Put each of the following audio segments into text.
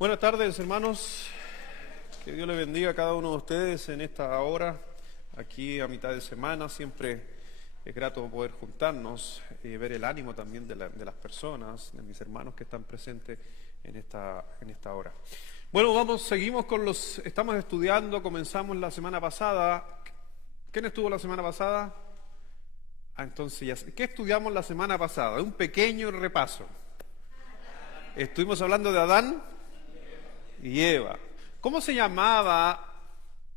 Buenas tardes, hermanos. Que Dios les bendiga a cada uno de ustedes en esta hora, aquí a mitad de semana. Siempre es grato poder juntarnos y ver el ánimo también de las personas, de mis hermanos que están presentes en esta hora. Bueno, seguimos estamos estudiando, comenzamos la semana pasada. ¿Quién estuvo la semana pasada? Entonces, ¿qué estudiamos la semana pasada? Un pequeño repaso. Estuvimos hablando de Adán y Eva. ¿Cómo se llamaba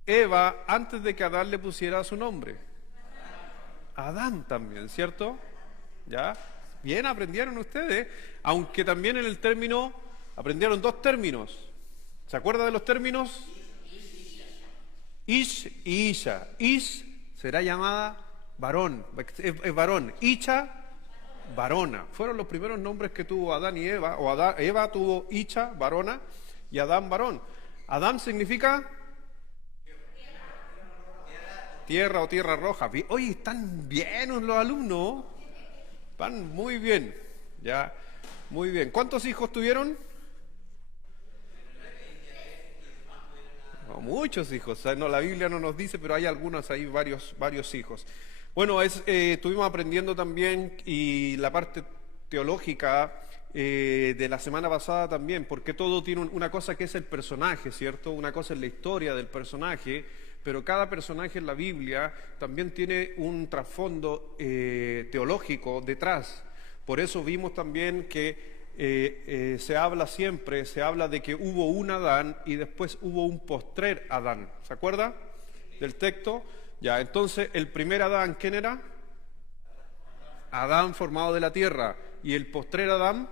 Eva antes de que Adán le pusiera su nombre? Adán también, ¿cierto? ¿Ya? Bien, aprendieron ustedes, aunque también en el término aprendieron dos términos. ¿Se acuerdan de los términos? Ish y Isha. Ish será llamada varón, es varón. Isha, varona. Fueron los primeros nombres que tuvo Adán y Eva, Eva tuvo Isha, varona, y Adán, varón. Adán significa tierra o tierra roja. Oye, están bien los alumnos. Van muy bien. Ya, muy bien. ¿Cuántos hijos tuvieron? No, muchos hijos. O sea, no, la Biblia no nos dice, pero hay algunos ahí, varios hijos. Bueno, estuvimos aprendiendo también y la parte teológica de la semana pasada también, porque todo tiene una cosa que es el personaje, ¿cierto? Una cosa es la historia del personaje, pero cada personaje en la Biblia también tiene un trasfondo teológico detrás. Por eso vimos también que se habla de que hubo un Adán y después hubo un postrer Adán. ¿Se acuerda del texto? Ya, entonces, el primer Adán, ¿quién era? Adán formado de la tierra. ¿Y el postrer Adán?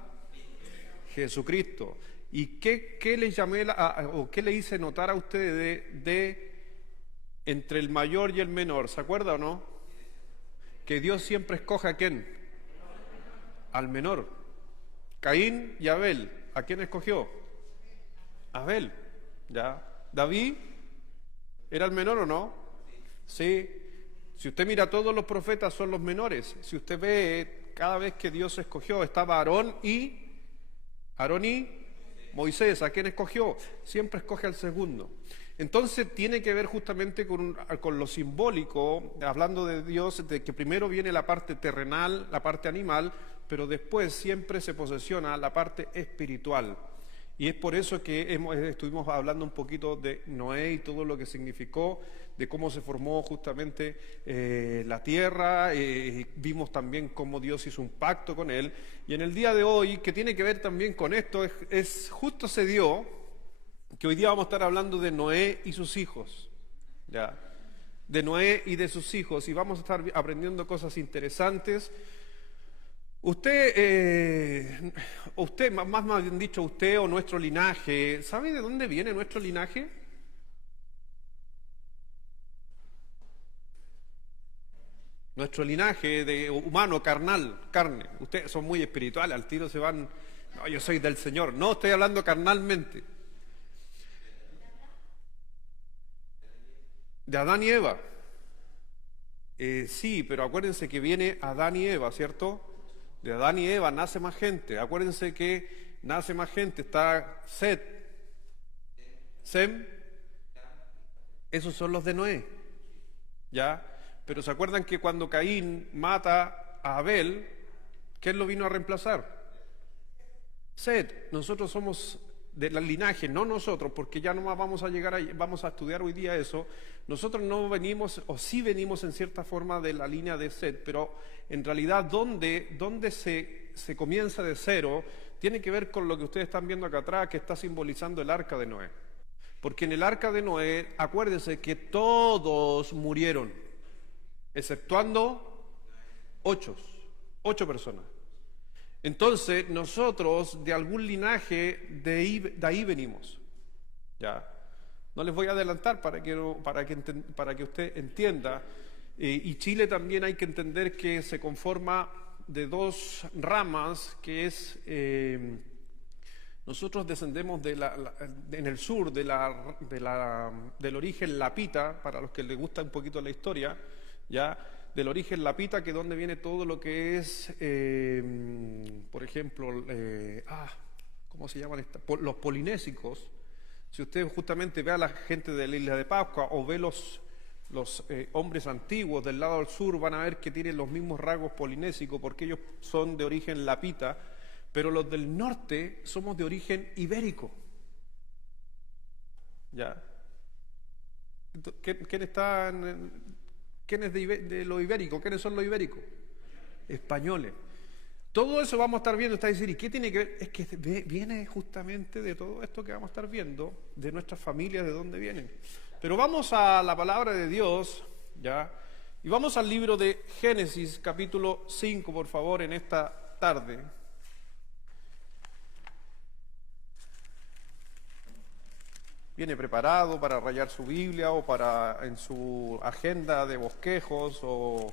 Jesucristo. ¿Y qué les llamé o qué le hice notar a ustedes de entre el mayor y el menor? ¿Se acuerda o no? Que Dios siempre escoge ¿a quién? Al menor. Caín y Abel. ¿A quién escogió? Abel. ¿Ya? ¿David era el menor o no? Sí. Si usted mira, todos los profetas son los menores. Si usted ve, cada vez que Dios escogió, estaba Aarón y Moisés. ¿A quién escogió? Siempre escoge al segundo. Entonces tiene que ver justamente con lo simbólico, hablando de Dios, de que primero viene la parte terrenal, la parte animal, pero después siempre se posesiona la parte espiritual. Y es por eso que estuvimos hablando un poquito de Noé y todo lo que significó, de cómo se formó justamente la tierra, vimos también cómo Dios hizo un pacto con él. Y en el día de hoy, que tiene que ver también con esto, justo se dio que hoy día vamos a estar hablando de Noé y sus hijos, ¿ya? De Noé y de sus hijos, y vamos a estar aprendiendo cosas interesantes. Usted, más bien dicho, usted o nuestro linaje, ¿sabe de dónde viene nuestro linaje? Nuestro linaje de humano, carnal, carne. Ustedes son muy espirituales, al tiro se van, no, yo soy del Señor. No, estoy hablando carnalmente. De Adán y Eva. Sí, pero acuérdense que viene Adán y Eva, ¿cierto? De Adán y Eva nace más gente. Acuérdense que nace más gente. Está Set, Sem. Esos son los de Noé. ¿Ya? Pero ¿se acuerdan que cuando Caín mata a Abel, quién lo vino a reemplazar? Set. Nosotros somos del linaje, no nosotros, porque ya no más vamos a estudiar hoy día eso. Nosotros no venimos, o sí venimos en cierta forma de la línea de Set, pero en realidad donde se comienza de cero tiene que ver con lo que ustedes están viendo acá atrás, que está simbolizando el arca de Noé. Porque en el arca de Noé, acuérdense que todos murieron, exceptuando 8 personas. Entonces, nosotros de algún linaje de ahí venimos. ¿Ya? No les voy a adelantar para que usted entienda. Y Chile también hay que entender que se conforma de dos ramas, que es, nosotros descendemos en el sur del origen lapita, para los que les gusta un poquito la historia, ¿ya? Del origen lapita, que es donde viene todo lo que es, por ejemplo, ¿cómo se llaman los polinésicos? Si usted justamente ve a la gente de la isla de Pascua o ve los hombres antiguos del lado del sur, van a ver que tienen los mismos rasgos polinésicos porque ellos son de origen lapita, pero los del norte somos de origen ibérico. ¿Ya? ¿Quién es de lo ibérico? ¿Quiénes son los ibéricos? Españoles. Todo eso vamos a estar viendo. Está a decir, ¿y qué tiene que ver? Es que viene justamente de todo esto que vamos a estar viendo, de nuestras familias, de dónde vienen. Pero vamos a la palabra de Dios, ¿ya? Y vamos al libro de Génesis, capítulo 5, por favor, en esta tarde. Viene preparado para rayar su Biblia o para en su agenda de bosquejos o...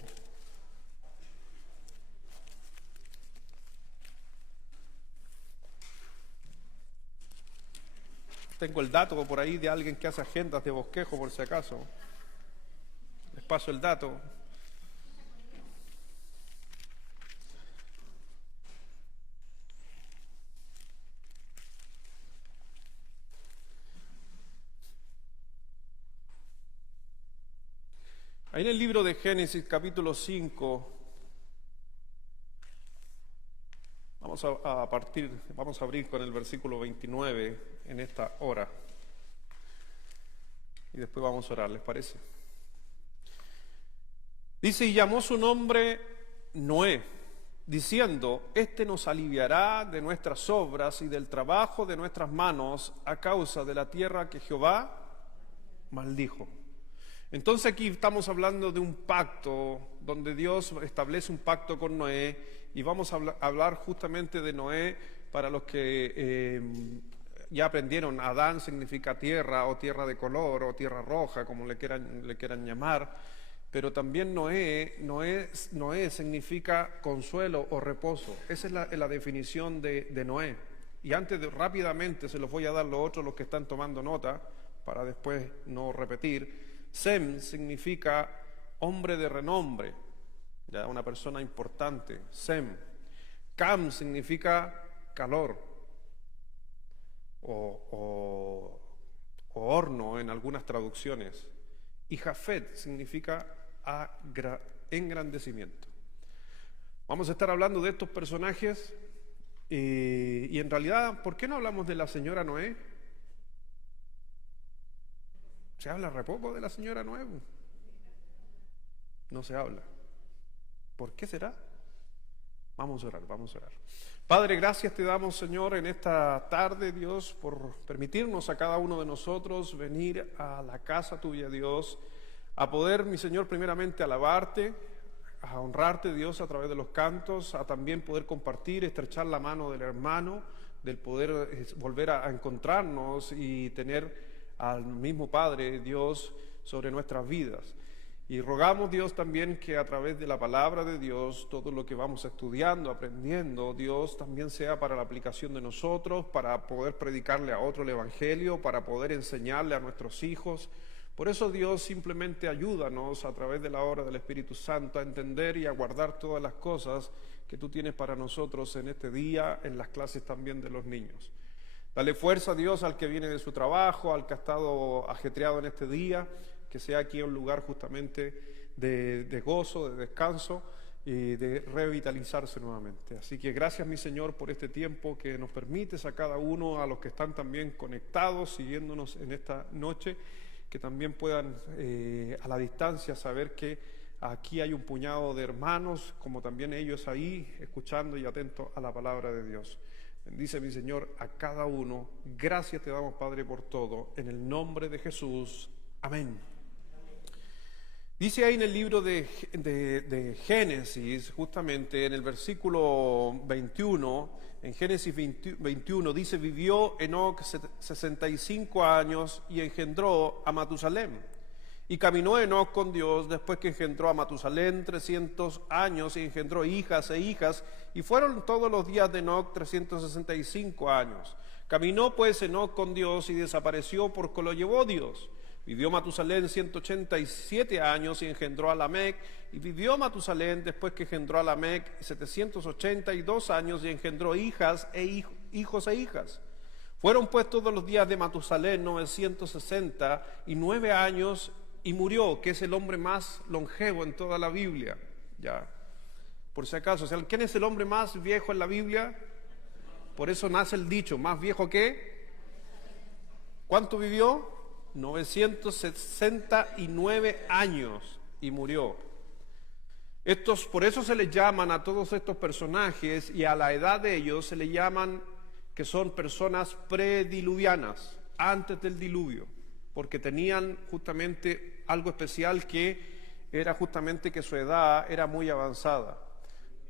Tengo el dato por ahí de alguien que hace agendas de bosquejo, por si acaso. Les paso el dato. Ahí en el libro de Génesis, capítulo 5, vamos a abrir con el versículo 29 en esta hora. Y después vamos a orar, ¿les parece? Dice, y llamó su nombre Noé, diciendo, este nos aliviará de nuestras obras y del trabajo de nuestras manos a causa de la tierra que Jehová maldijo. Entonces aquí estamos hablando de un pacto, donde Dios establece un pacto con Noé, y vamos a hablar justamente de Noé para los que ya aprendieron. Adán significa tierra, o tierra de color, o tierra roja, como le quieran llamar, pero también Noé significa consuelo o reposo. Esa es la definición de Noé. Y rápidamente se los voy a dar los que están tomando nota, para después no repetir. Sem significa hombre de renombre, ya una persona importante. Sem. Cam significa calor o horno en algunas traducciones. Y Jafet significa engrandecimiento. Vamos a estar hablando de estos personajes y en realidad, ¿por qué no hablamos de la señora Noé? ¿Se habla re poco de la señora Noé? No se habla. ¿Por qué será? Vamos a orar. Padre, gracias te damos, Señor, en esta tarde, Dios, por permitirnos a cada uno de nosotros venir a la casa tuya, Dios, a poder, mi Señor, primeramente alabarte, a honrarte, Dios, a través de los cantos, a también poder compartir, estrechar la mano del hermano, del poder volver a encontrarnos y tener al mismo Padre, Dios, sobre nuestras vidas. Y rogamos, Dios, también que a través de la palabra de Dios, todo lo que vamos estudiando, aprendiendo, Dios, también sea para la aplicación de nosotros, para poder predicarle a otro el Evangelio, para poder enseñarle a nuestros hijos. Por eso, Dios, simplemente ayúdanos a través de la obra del Espíritu Santo a entender y a guardar todas las cosas que tú tienes para nosotros en este día, en las clases también de los niños. Dale fuerza, Dios, al que viene de su trabajo, al que ha estado ajetreado en este día, que sea aquí un lugar justamente de gozo, de descanso y de revitalizarse nuevamente. Así que gracias, mi Señor, por este tiempo que nos permites a cada uno, a los que están también conectados, siguiéndonos en esta noche, que también puedan a la distancia saber que aquí hay un puñado de hermanos, como también ellos ahí, escuchando y atentos a la palabra de Dios. Bendice, mi Señor, a cada uno. Gracias te damos, Padre, por todo. En el nombre de Jesús. Amén. Dice ahí en el libro de Génesis, justamente en el versículo 21, en Génesis 21, dice, vivió Enoc 65 años y engendró a Matusalén. Y caminó Enoc con Dios después que engendró a Matusalén 300 años y engendró hijas e hijas, y fueron todos los días de Enoc 365 años. Caminó pues Enoc con Dios y desapareció porque lo llevó Dios. Vivió Matusalén 187 años y engendró a Lamec, y vivió Matusalén después que engendró a Lamec 782 años y engendró hijas e hijos e hijas. Fueron pues todos los días de Matusalén 969 años y murió, que es el hombre más longevo en toda la Biblia. Ya, por si acaso, ¿quién es el hombre más viejo en la Biblia? Por eso nace el dicho, ¿más viejo que? ¿Cuánto vivió? 969 años y murió. Por eso se les llaman a todos estos personajes, y a la edad de ellos se les llaman que son personas prediluvianas, antes del diluvio, porque tenían justamente algo especial, que era justamente que su edad era muy avanzada.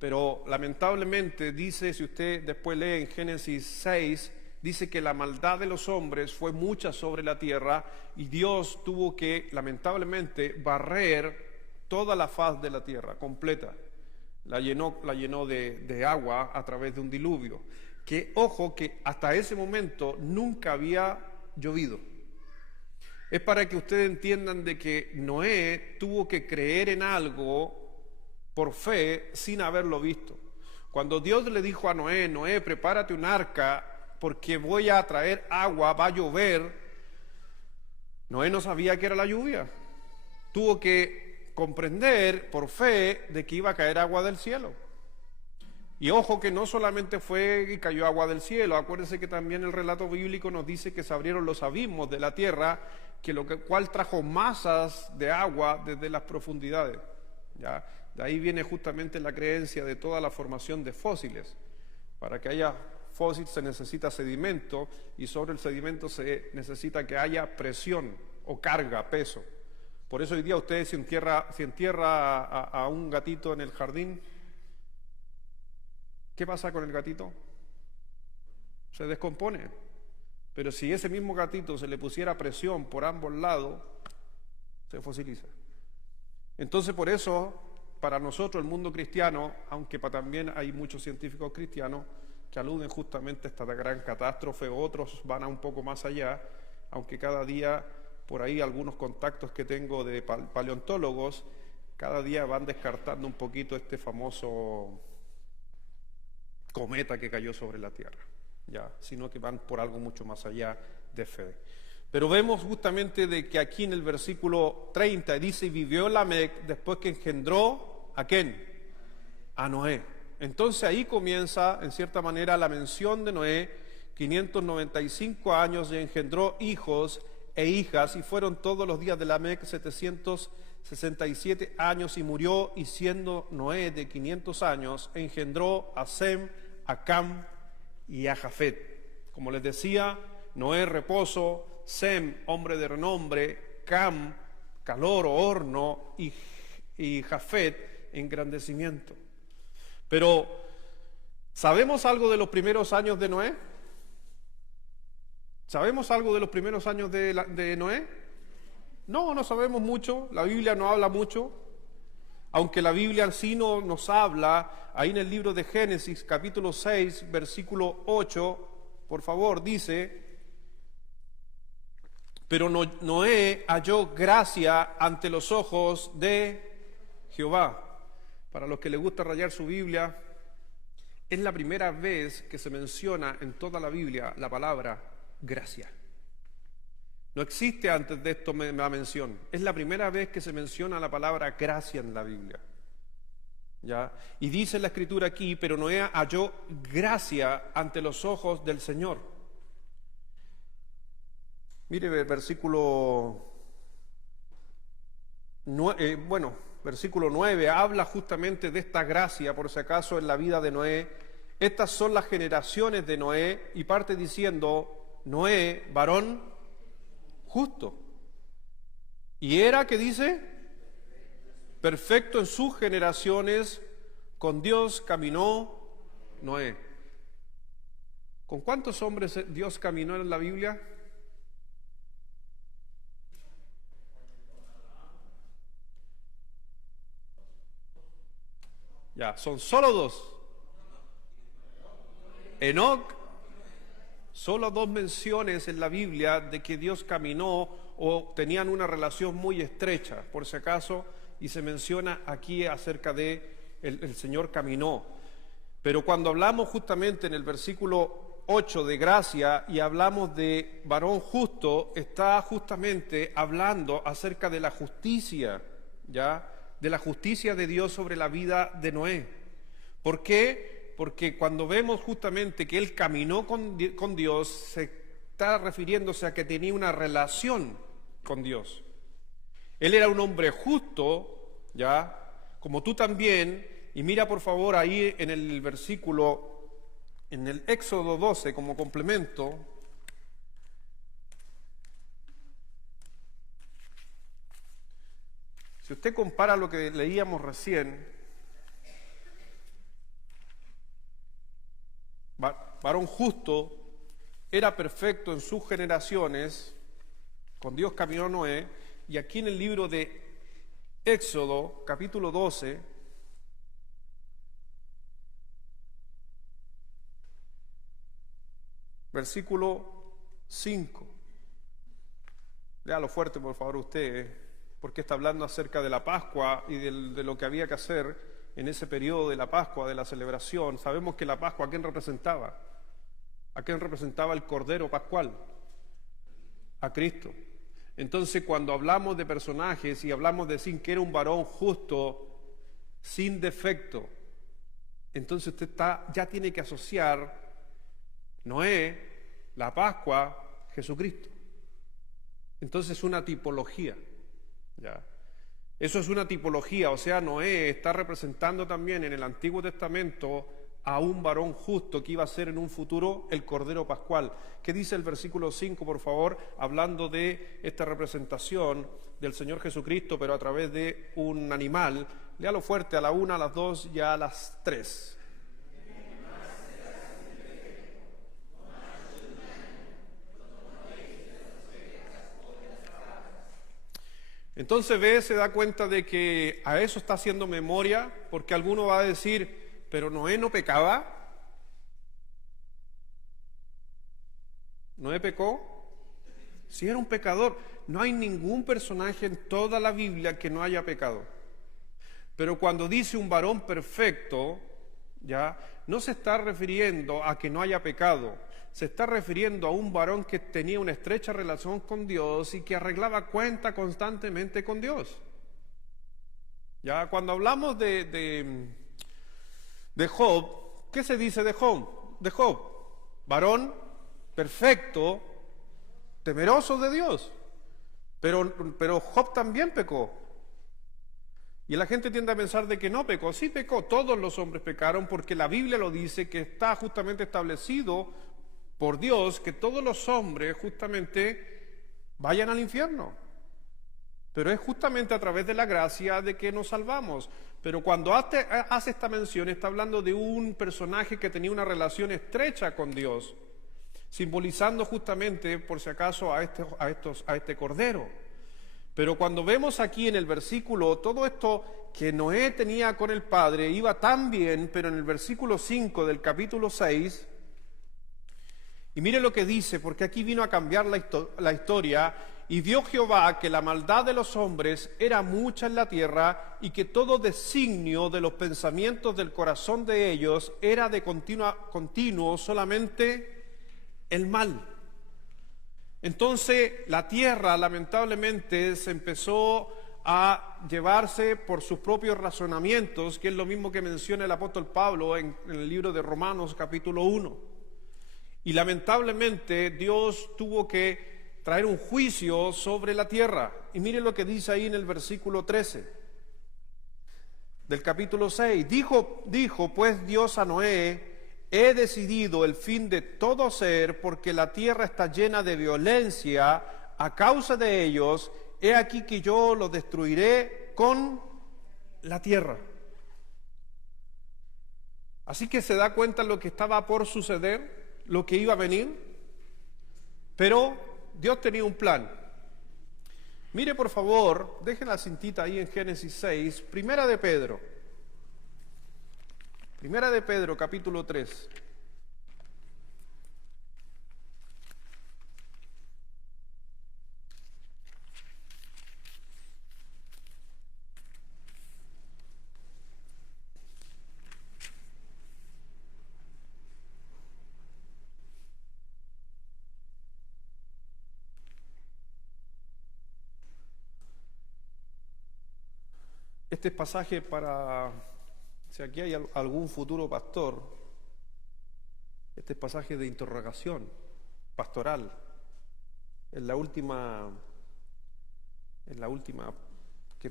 Pero lamentablemente dice, si usted después lee en Génesis 6, dice que la maldad de los hombres fue mucha sobre la tierra y Dios tuvo que lamentablemente barrer toda la faz de la tierra completa. La llenó de agua a través de un diluvio. Que ojo, que hasta ese momento nunca había llovido. Es para que ustedes entiendan de que Noé tuvo que creer en algo por fe sin haberlo visto. Cuando Dios le dijo a Noé, Noé, prepárate un arca porque voy a traer agua, va a llover, Noé no sabía que era la lluvia. Tuvo que comprender por fe de que iba a caer agua del cielo. Y ojo que no solamente fue y cayó agua del cielo, acuérdense que también el relato bíblico nos dice que se abrieron los abismos de la tierra, cual trajo masas de agua desde las profundidades. ¿Ya? De ahí viene justamente la creencia de toda la formación de fósiles. Para que haya fósil se necesita sedimento, y sobre el sedimento se necesita que haya presión o carga, peso. Por eso hoy día ustedes si entierra a un gatito en el jardín, ¿qué pasa con el gatito? Se descompone. Pero si ese mismo gatito se le pusiera presión por ambos lados, se fosiliza. Entonces por eso, para nosotros el mundo cristiano, aunque también hay muchos científicos cristianos que aluden justamente a esta gran catástrofe, otros van a un poco más allá, aunque cada día, por ahí algunos contactos que tengo de paleontólogos, cada día van descartando un poquito este famoso cometa que cayó sobre la Tierra, ya, sino que van por algo mucho más allá de fe. Pero vemos justamente de que aquí en el versículo 30 dice, y vivió Lamec después que engendró, ¿a quién? A Noé. Entonces ahí comienza, en cierta manera, la mención de Noé, 595 años, y engendró hijos e hijas, y fueron todos los días de Lamec 767 años, y murió, y siendo Noé de 500 años, engendró a Sem, a Cam y a Jafet. Como les decía, Noé reposo, Sem, hombre de renombre, Cam, calor o horno, y Jafet, engrandecimiento. Pero, ¿sabemos algo de los primeros años de Noé? ¿Sabemos algo de los primeros años de Noé? No, no sabemos mucho, la Biblia no habla mucho, aunque la Biblia en sí no nos habla, ahí en el libro de Génesis, capítulo 6, versículo 8, por favor, dice, pero Noé halló gracia ante los ojos de Jehová. Para los que les gusta rayar su Biblia, es la primera vez que se menciona en toda la Biblia la palabra gracia. No existe antes de esto la mención. Es la primera vez que se menciona la palabra gracia en la Biblia. ¿Ya? Y dice la Escritura aquí, pero Noé halló gracia ante los ojos del Señor. Mire el versículo versículo 9 habla justamente de esta gracia, por si acaso, en la vida de Noé. Estas son las generaciones de Noé, y parte diciendo, Noé, varón justo. Y era, ¿qué dice? Perfecto en sus generaciones, con Dios caminó Noé. ¿Con cuántos hombres Dios caminó en la Biblia? Ya, son solo dos. Enoc, solo dos menciones en la Biblia de que Dios caminó o tenían una relación muy estrecha, por si acaso, y se menciona aquí acerca de el Señor caminó. Pero cuando hablamos justamente en el versículo 8 de gracia y hablamos de varón justo, está justamente hablando acerca de la justicia, ¿ya? De la justicia de Dios sobre la vida de Noé. ¿Por qué? Porque cuando vemos justamente que él caminó con Dios, se está refiriéndose a que tenía una relación con Dios. Él era un hombre justo, ¿ya? Como tú también, y mira por favor ahí en el versículo, en el Éxodo 12 como complemento, si usted compara lo que leíamos recién, varón justo, era perfecto en sus generaciones, con Dios caminó Noé, y aquí en el libro de Éxodo, capítulo 12, versículo 5. Léalo fuerte, por favor, usted, porque está hablando acerca de la Pascua y de lo que había que hacer en ese periodo de la Pascua, de la celebración. Sabemos que la Pascua, ¿a quién representaba? ¿A quién representaba el Cordero Pascual? A Cristo. Entonces, cuando hablamos de personajes y hablamos de decir que era un varón justo, sin defecto, entonces usted ya tiene que asociar Noé, la Pascua, Jesucristo. Entonces es una tipología, ¿ya? Eso es una tipología, o sea, Noé está representando también en el Antiguo Testamento a un varón justo que iba a ser en un futuro el Cordero Pascual. ¿Qué dice el versículo 5, por favor? Hablando de esta representación del Señor Jesucristo, pero a través de un animal. Léalo fuerte, a la 1, a las 2 y a las 3. Entonces se da cuenta de que a eso está haciendo memoria, porque alguno va a decir, pero Noé no pecaba. ¿Noé pecó? Sí, era un pecador. No hay ningún personaje en toda la Biblia que no haya pecado. Pero cuando dice un varón perfecto, ya no se está refiriendo a que no haya pecado. Se está refiriendo a un varón que tenía una estrecha relación con Dios y que arreglaba cuenta constantemente con Dios. Ya cuando hablamos de Job, ¿qué se dice de Job? De Job, varón perfecto, temeroso de Dios. Pero Job también pecó. Y la gente tiende a pensar de que no pecó. Sí pecó, todos los hombres pecaron porque la Biblia lo dice, que está justamente establecido por Dios que todos los hombres justamente vayan al infierno. Pero es justamente a través de la gracia de que nos salvamos. Pero cuando hace esta mención, está hablando de un personaje que tenía una relación estrecha con Dios, simbolizando justamente, por si acaso, a este cordero. Pero cuando vemos aquí en el versículo, todo esto que Noé tenía con el Padre iba tan bien, pero en el versículo 5 del capítulo 6, y mire lo que dice, porque aquí vino a cambiar la historia, y vio Jehová que la maldad de los hombres era mucha en la tierra, y que todo designio de los pensamientos del corazón de ellos era de continuo solamente el mal. Entonces la tierra lamentablemente se empezó a llevarse por sus propios razonamientos, que es lo mismo que menciona el apóstol Pablo en el libro de Romanos capítulo 1. Y lamentablemente Dios tuvo que traer un juicio sobre la tierra. Y mire lo que dice ahí en el versículo 13 del capítulo 6. Dijo pues Dios a Noé: he decidido el fin de todo ser, porque la tierra está llena de violencia a causa de ellos. He aquí que yo los destruiré con la tierra. Así que se da cuenta lo que estaba por suceder, lo que iba a venir. Pero Dios tenía un plan. Mire por favor, dejen la cintita ahí en Génesis 6, Primera de Pedro capítulo 3. Este pasaje para, si aquí hay algún futuro pastor, este pasaje de interrogación pastoral, en la última que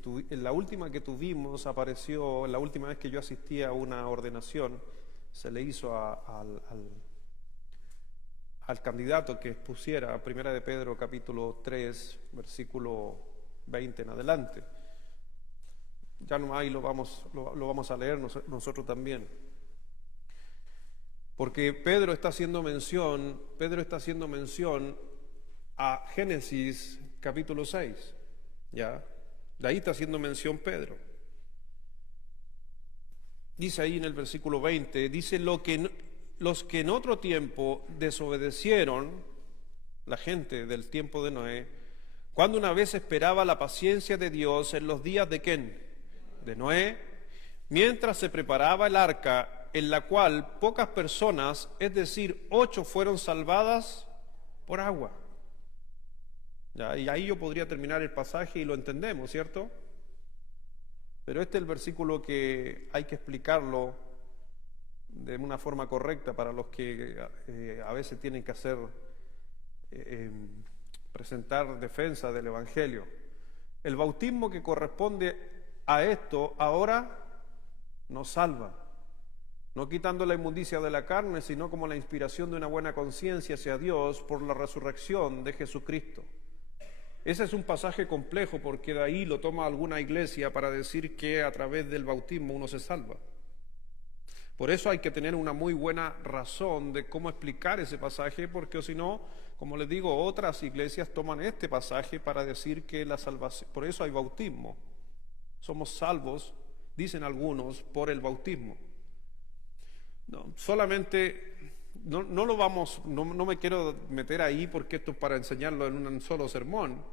tuvimos apareció, en la última vez que yo asistí a una ordenación, se le hizo al candidato que expusiera Primera de Pedro capítulo 3, versículo 20 en adelante. Ya no ahí lo vamos a leer nosotros también. Porque Pedro está haciendo mención a Génesis capítulo 6, ¿ya? De ahí está haciendo mención Pedro. Dice ahí en el versículo 20, dice: los que en otro tiempo desobedecieron, la gente del tiempo de Noé, cuando una vez esperaba la paciencia de Dios en los días de ¿quién? De Noé, mientras se preparaba el arca, en la cual pocas personas, es decir, 8 fueron salvadas por agua. ¿Ya? Y ahí yo podría terminar el pasaje y lo entendemos, ¿cierto? Pero este es el versículo que hay que explicarlo de una forma correcta para los que a veces tienen que hacer, presentar defensa del Evangelio. El bautismo que corresponde a esto ahora nos salva, no quitando la inmundicia de la carne, sino como la inspiración de una buena conciencia hacia Dios por la resurrección de Jesucristo. Ese es un pasaje complejo porque de ahí lo toma alguna iglesia para decir que a través del bautismo uno se salva. Por eso hay que tener una muy buena razón de cómo explicar ese pasaje, porque si no, como les digo, otras iglesias toman este pasaje para decir que la salvación, por eso hay bautismo. Somos salvos, dicen algunos, por el bautismo. No, solamente, no me quiero meter ahí porque esto es para enseñarlo en un solo sermón,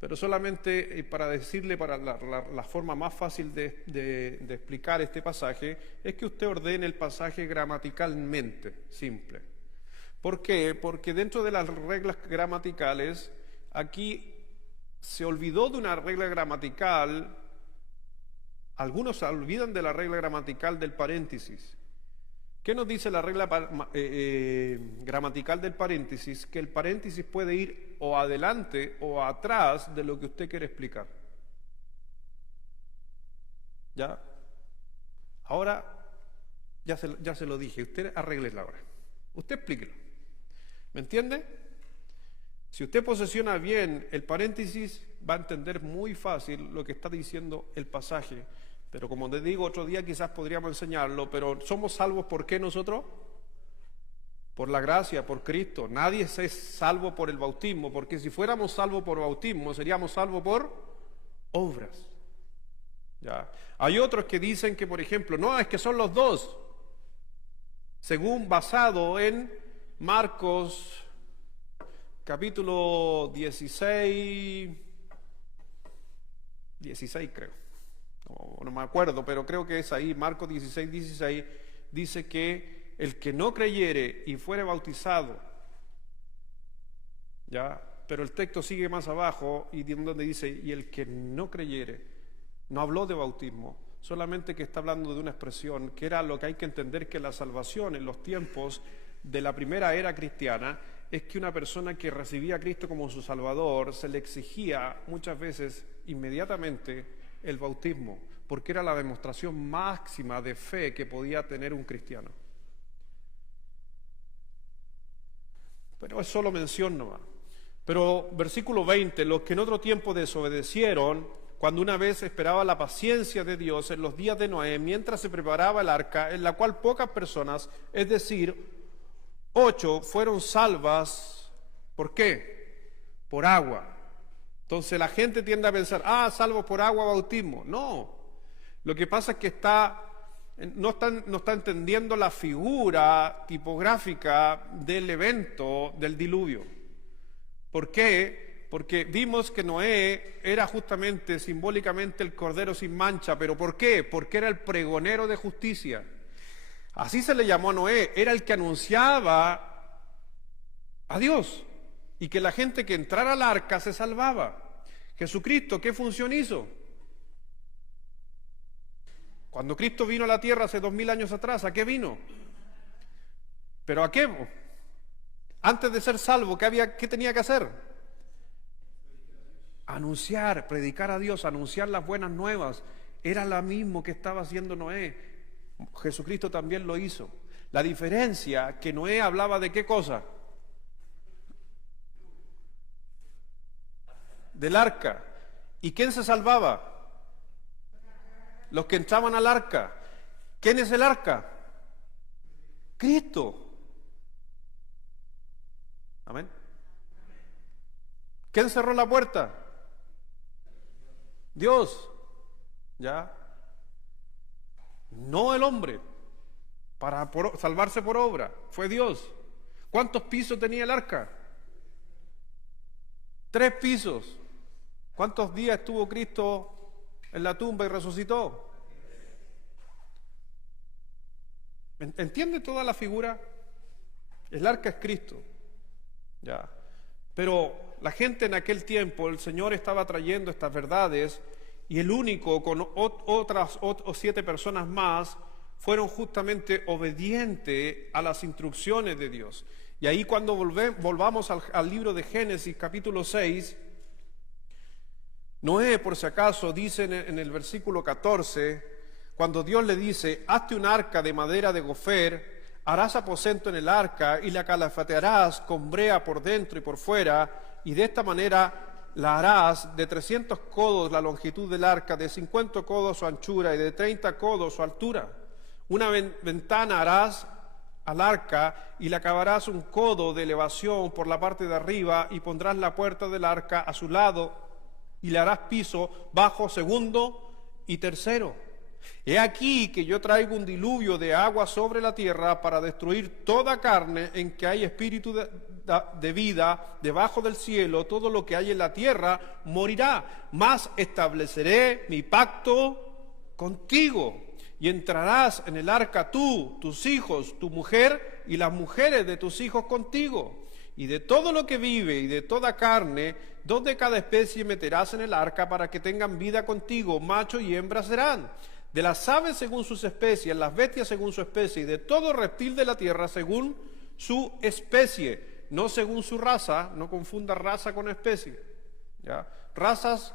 pero solamente para decirle, para la forma más fácil de explicar este pasaje, es que usted ordene el pasaje gramaticalmente, simple. ¿Por qué? Porque dentro de las reglas gramaticales, aquí se olvidó de una regla gramatical. Algunos se olvidan de la regla gramatical del paréntesis. ¿Qué nos dice la regla gramatical del paréntesis? Que el paréntesis puede ir o adelante o atrás de lo que usted quiere explicar. ¿Ya? Ahora, ya se lo dije, usted arréglelo ahora. Usted explíquelo. ¿Me entiende? Si usted posesiona bien el paréntesis, va a entender muy fácil lo que está diciendo el pasaje. Pero como les digo, otro día quizás podríamos enseñarlo, pero somos salvos ¿por qué nosotros? Por la gracia, por Cristo. Nadie es salvo por el bautismo, porque si fuéramos salvos por bautismo, seríamos salvos por obras. ¿Ya? Hay otros que dicen que, por ejemplo, no, es que son los dos, según basado en Marcos capítulo 16 creo. No me acuerdo, pero creo que es ahí, Marcos 16, dice que el que no creyere y fuere bautizado, ¿ya? Pero el texto sigue más abajo y donde dice, y el que no creyere, no habló de bautismo, solamente que está hablando de una expresión que era lo que hay que entender, que la salvación en los tiempos de la primera era cristiana es que una persona que recibía a Cristo como su Salvador se le exigía muchas veces inmediatamente el bautismo, porque era la demostración máxima de fe que podía tener un cristiano. Pero es solo mención nomás. Pero versículo 20, los que en otro tiempo desobedecieron, cuando una vez esperaba la paciencia de Dios en los días de Noé, mientras se preparaba el arca, en la cual pocas personas, es decir, 8, fueron salvas. ¿Por qué? Por agua. Entonces la gente tiende a pensar, salvo por agua, bautismo. No, lo que pasa es que no está entendiendo la figura tipográfica del evento del diluvio. ¿Por qué? Porque vimos que Noé era justamente, simbólicamente, el cordero sin mancha. ¿Pero por qué? Porque era el pregonero de justicia. Así se le llamó a Noé, era el que anunciaba a Dios. Y que la gente que entrara al arca se salvaba. Jesucristo, ¿qué función hizo? Cuando Cristo vino a la tierra hace 2000 años atrás, ¿a qué vino? ¿Pero a qué? Antes de ser salvo, ¿qué tenía que hacer? Anunciar, predicar a Dios, anunciar las buenas nuevas. Era lo mismo que estaba haciendo Noé. Jesucristo también lo hizo. La diferencia que Noé hablaba de qué cosa? Del arca. ¿Y quién se salvaba? Los que entraban al arca. ¿Quién es el arca? Cristo. Amén. ¿Quién cerró la puerta? Dios. ¿Ya? No el hombre. Para salvarse por obra. Fue Dios. ¿Cuántos pisos tenía el arca? 3 pisos. ¿Cuántos días estuvo Cristo en la tumba y resucitó? ¿Entiende toda la figura? El arca es Cristo. Ya. Pero la gente en aquel tiempo, el Señor estaba trayendo estas verdades y el único con otras 7 personas más fueron justamente obedientes a las instrucciones de Dios. Y ahí cuando volvamos al libro de Génesis capítulo 6, Noé, por si acaso, dice en el versículo 14, cuando Dios le dice, hazte un arca de madera de gofer, harás aposento en el arca y la calafatearás con brea por dentro y por fuera, y de esta manera la harás de 300 codos la longitud del arca, de 50 codos su anchura y de 30 codos su altura. Una ventana harás al arca y le acabarás un codo de elevación por la parte de arriba y pondrás la puerta del arca a su lado y le harás piso bajo, segundo y tercero. He aquí que yo traigo un diluvio de agua sobre la tierra para destruir toda carne en que hay espíritu de vida debajo del cielo. Todo lo que hay en la tierra morirá, mas estableceré mi pacto contigo. Y entrarás en el arca tú, tus hijos, tu mujer y las mujeres de tus hijos contigo. Y de todo lo que vive y de toda carne, 2 de cada especie meterás en el arca para que tengan vida contigo, macho y hembra serán. De las aves según sus especies, las bestias según su especie, y de todo reptil de la tierra según su especie, no según su raza, no confunda raza con especie. ¿Ya? Razas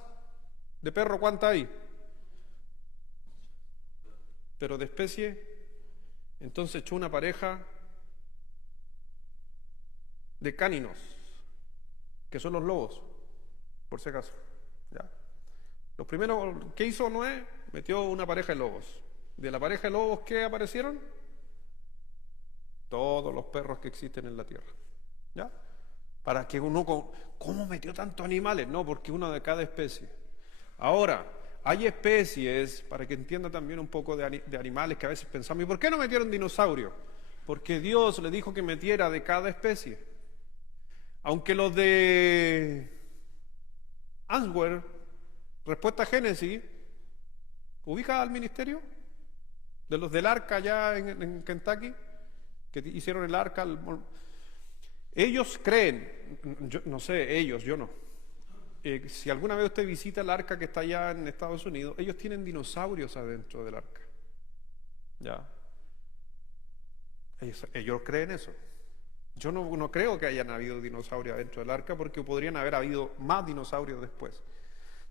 de perro, ¿cuántas hay? Pero de especie, entonces echó una pareja de cáninos, que son los lobos, por si acaso. ¿Ya? Los primeros, ¿qué hizo Noé? Metió una pareja de lobos. De la pareja de lobos, ¿qué aparecieron? Todos los perros que existen en la tierra. ¿Ya? Para que uno, ¿cómo metió tantos animales? No, porque uno de cada especie. Ahora, hay especies, para que entienda también un poco de animales que a veces pensamos, ¿y por qué no metieron dinosaurio? Porque Dios le dijo que metiera de cada especie. Aunque los de Answer, respuesta a Génesis, ¿ubica al ministerio? De los del arca allá en Kentucky, que hicieron el arca. Ellos creen, yo no sé, ellos, yo no. Si alguna vez usted visita el arca que está allá en Estados Unidos, ellos tienen dinosaurios adentro del arca. ¿Ya? Ellos creen eso. Yo no creo que hayan habido dinosaurios adentro del arca porque podrían haber habido más dinosaurios después.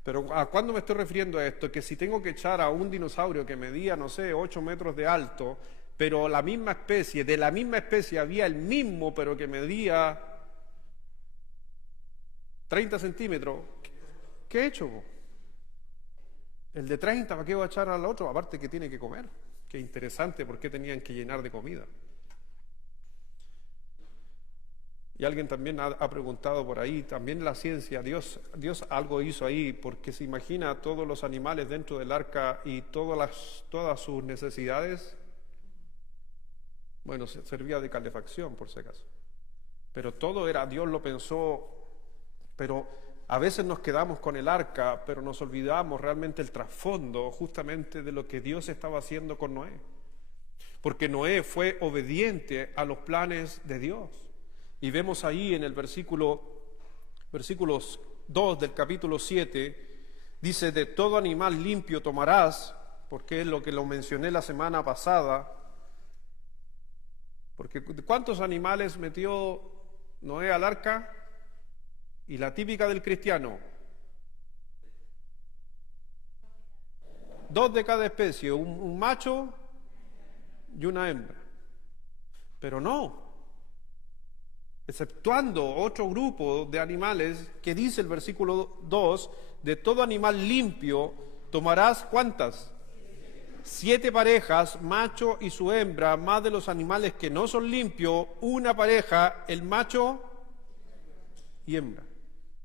Pero ¿a cuándo me estoy refiriendo a esto? Que si tengo que echar a un dinosaurio que medía, no sé, 8 metros de alto, pero la misma especie, de la misma especie había el mismo, pero que medía 30 centímetros, ¿qué he hecho? El de 30, ¿para qué voy a echar al otro? Aparte que tiene que comer. Qué interesante, ¿por qué tenían que llenar de comida? Y alguien también ha preguntado por ahí, también la ciencia, Dios algo hizo ahí, porque se imagina a todos los animales dentro del arca y todas sus necesidades. Bueno, servía de calefacción, por si acaso. Pero todo era, Dios lo pensó, pero a veces nos quedamos con el arca, pero nos olvidamos realmente el trasfondo justamente de lo que Dios estaba haciendo con Noé. Porque Noé fue obediente a los planes de Dios. Y vemos ahí en el versículos 2 del capítulo 7, dice, de todo animal limpio tomarás porque es lo que lo mencioné la semana pasada. Porque ¿cuántos animales metió Noé al arca? Y la típica del cristiano: 2 de cada especie, un macho y una hembra. Pero no, exceptuando otro grupo de animales que dice el versículo 2, de todo animal limpio tomarás ¿cuántas? 7 parejas, macho y su hembra, más de los animales que no son limpios, una pareja, el macho y hembra.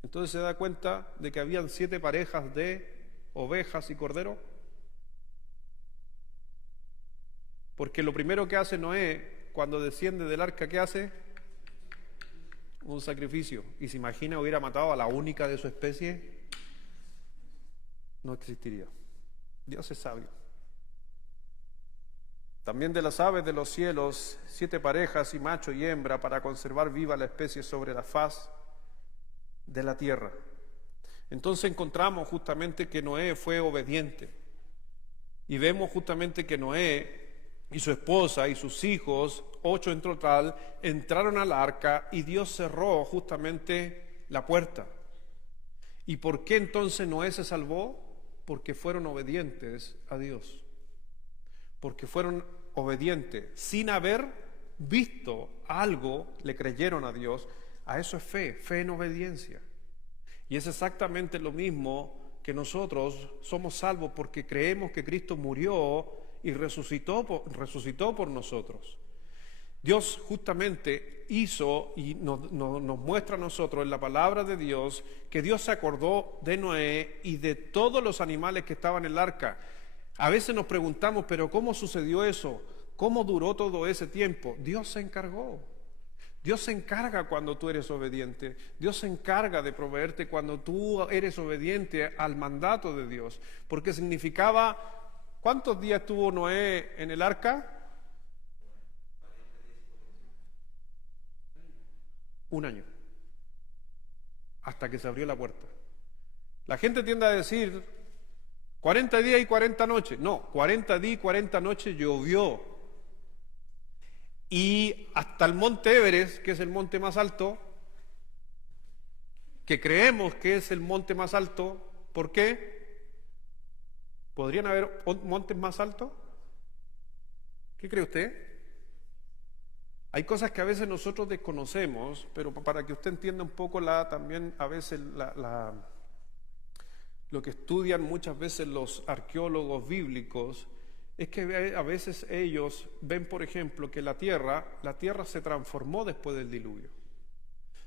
Entonces se da cuenta de que habían 7 parejas de ovejas y corderos. Porque lo primero que hace Noé cuando desciende del arca, ¿qué hace? Un sacrificio. Y se imagina hubiera matado a la única de su especie, no existiría. Dios es sabio. También de las aves de los cielos, 7 parejas y macho y hembra para conservar viva la especie sobre la faz de la tierra. Entonces encontramos justamente que Noé fue obediente. Y vemos justamente que Noé y su esposa y sus hijos, 8 en total, entraron al arca y Dios cerró justamente la puerta. ¿Y por qué entonces Noé se salvó? Porque fueron obedientes a Dios. Porque fueron obedientes. Sin haber visto algo, le creyeron a Dios. A eso es fe, fe en obediencia. Y es exactamente lo mismo que nosotros somos salvos porque creemos que Cristo murió y resucitó por nosotros. Dios justamente hizo y nos muestra a nosotros en la palabra de Dios que Dios se acordó de Noé y de todos los animales que estaban en el arca. A veces nos preguntamos, pero ¿cómo sucedió eso? ¿Cómo duró todo ese tiempo? Dios se encargó. Dios se encarga cuando tú eres obediente. Dios se encarga de proveerte cuando tú eres obediente al mandato de Dios. Porque significaba, ¿cuántos días tuvo Noé en el arca? 1 año. Hasta que se abrió la puerta. La gente tiende a decir 40 días y 40 noches. No, 40 días y 40 noches llovió. Y hasta el monte Everest, que es el monte más alto, que creemos que es el monte más alto, ¿por qué? ¿Podrían haber montes más altos? ¿Qué cree usted? Hay cosas que a veces nosotros desconocemos, pero para que usted entienda un poco también a veces lo que estudian muchas veces los arqueólogos bíblicos, es que a veces ellos ven, por ejemplo, que la tierra se transformó después del diluvio.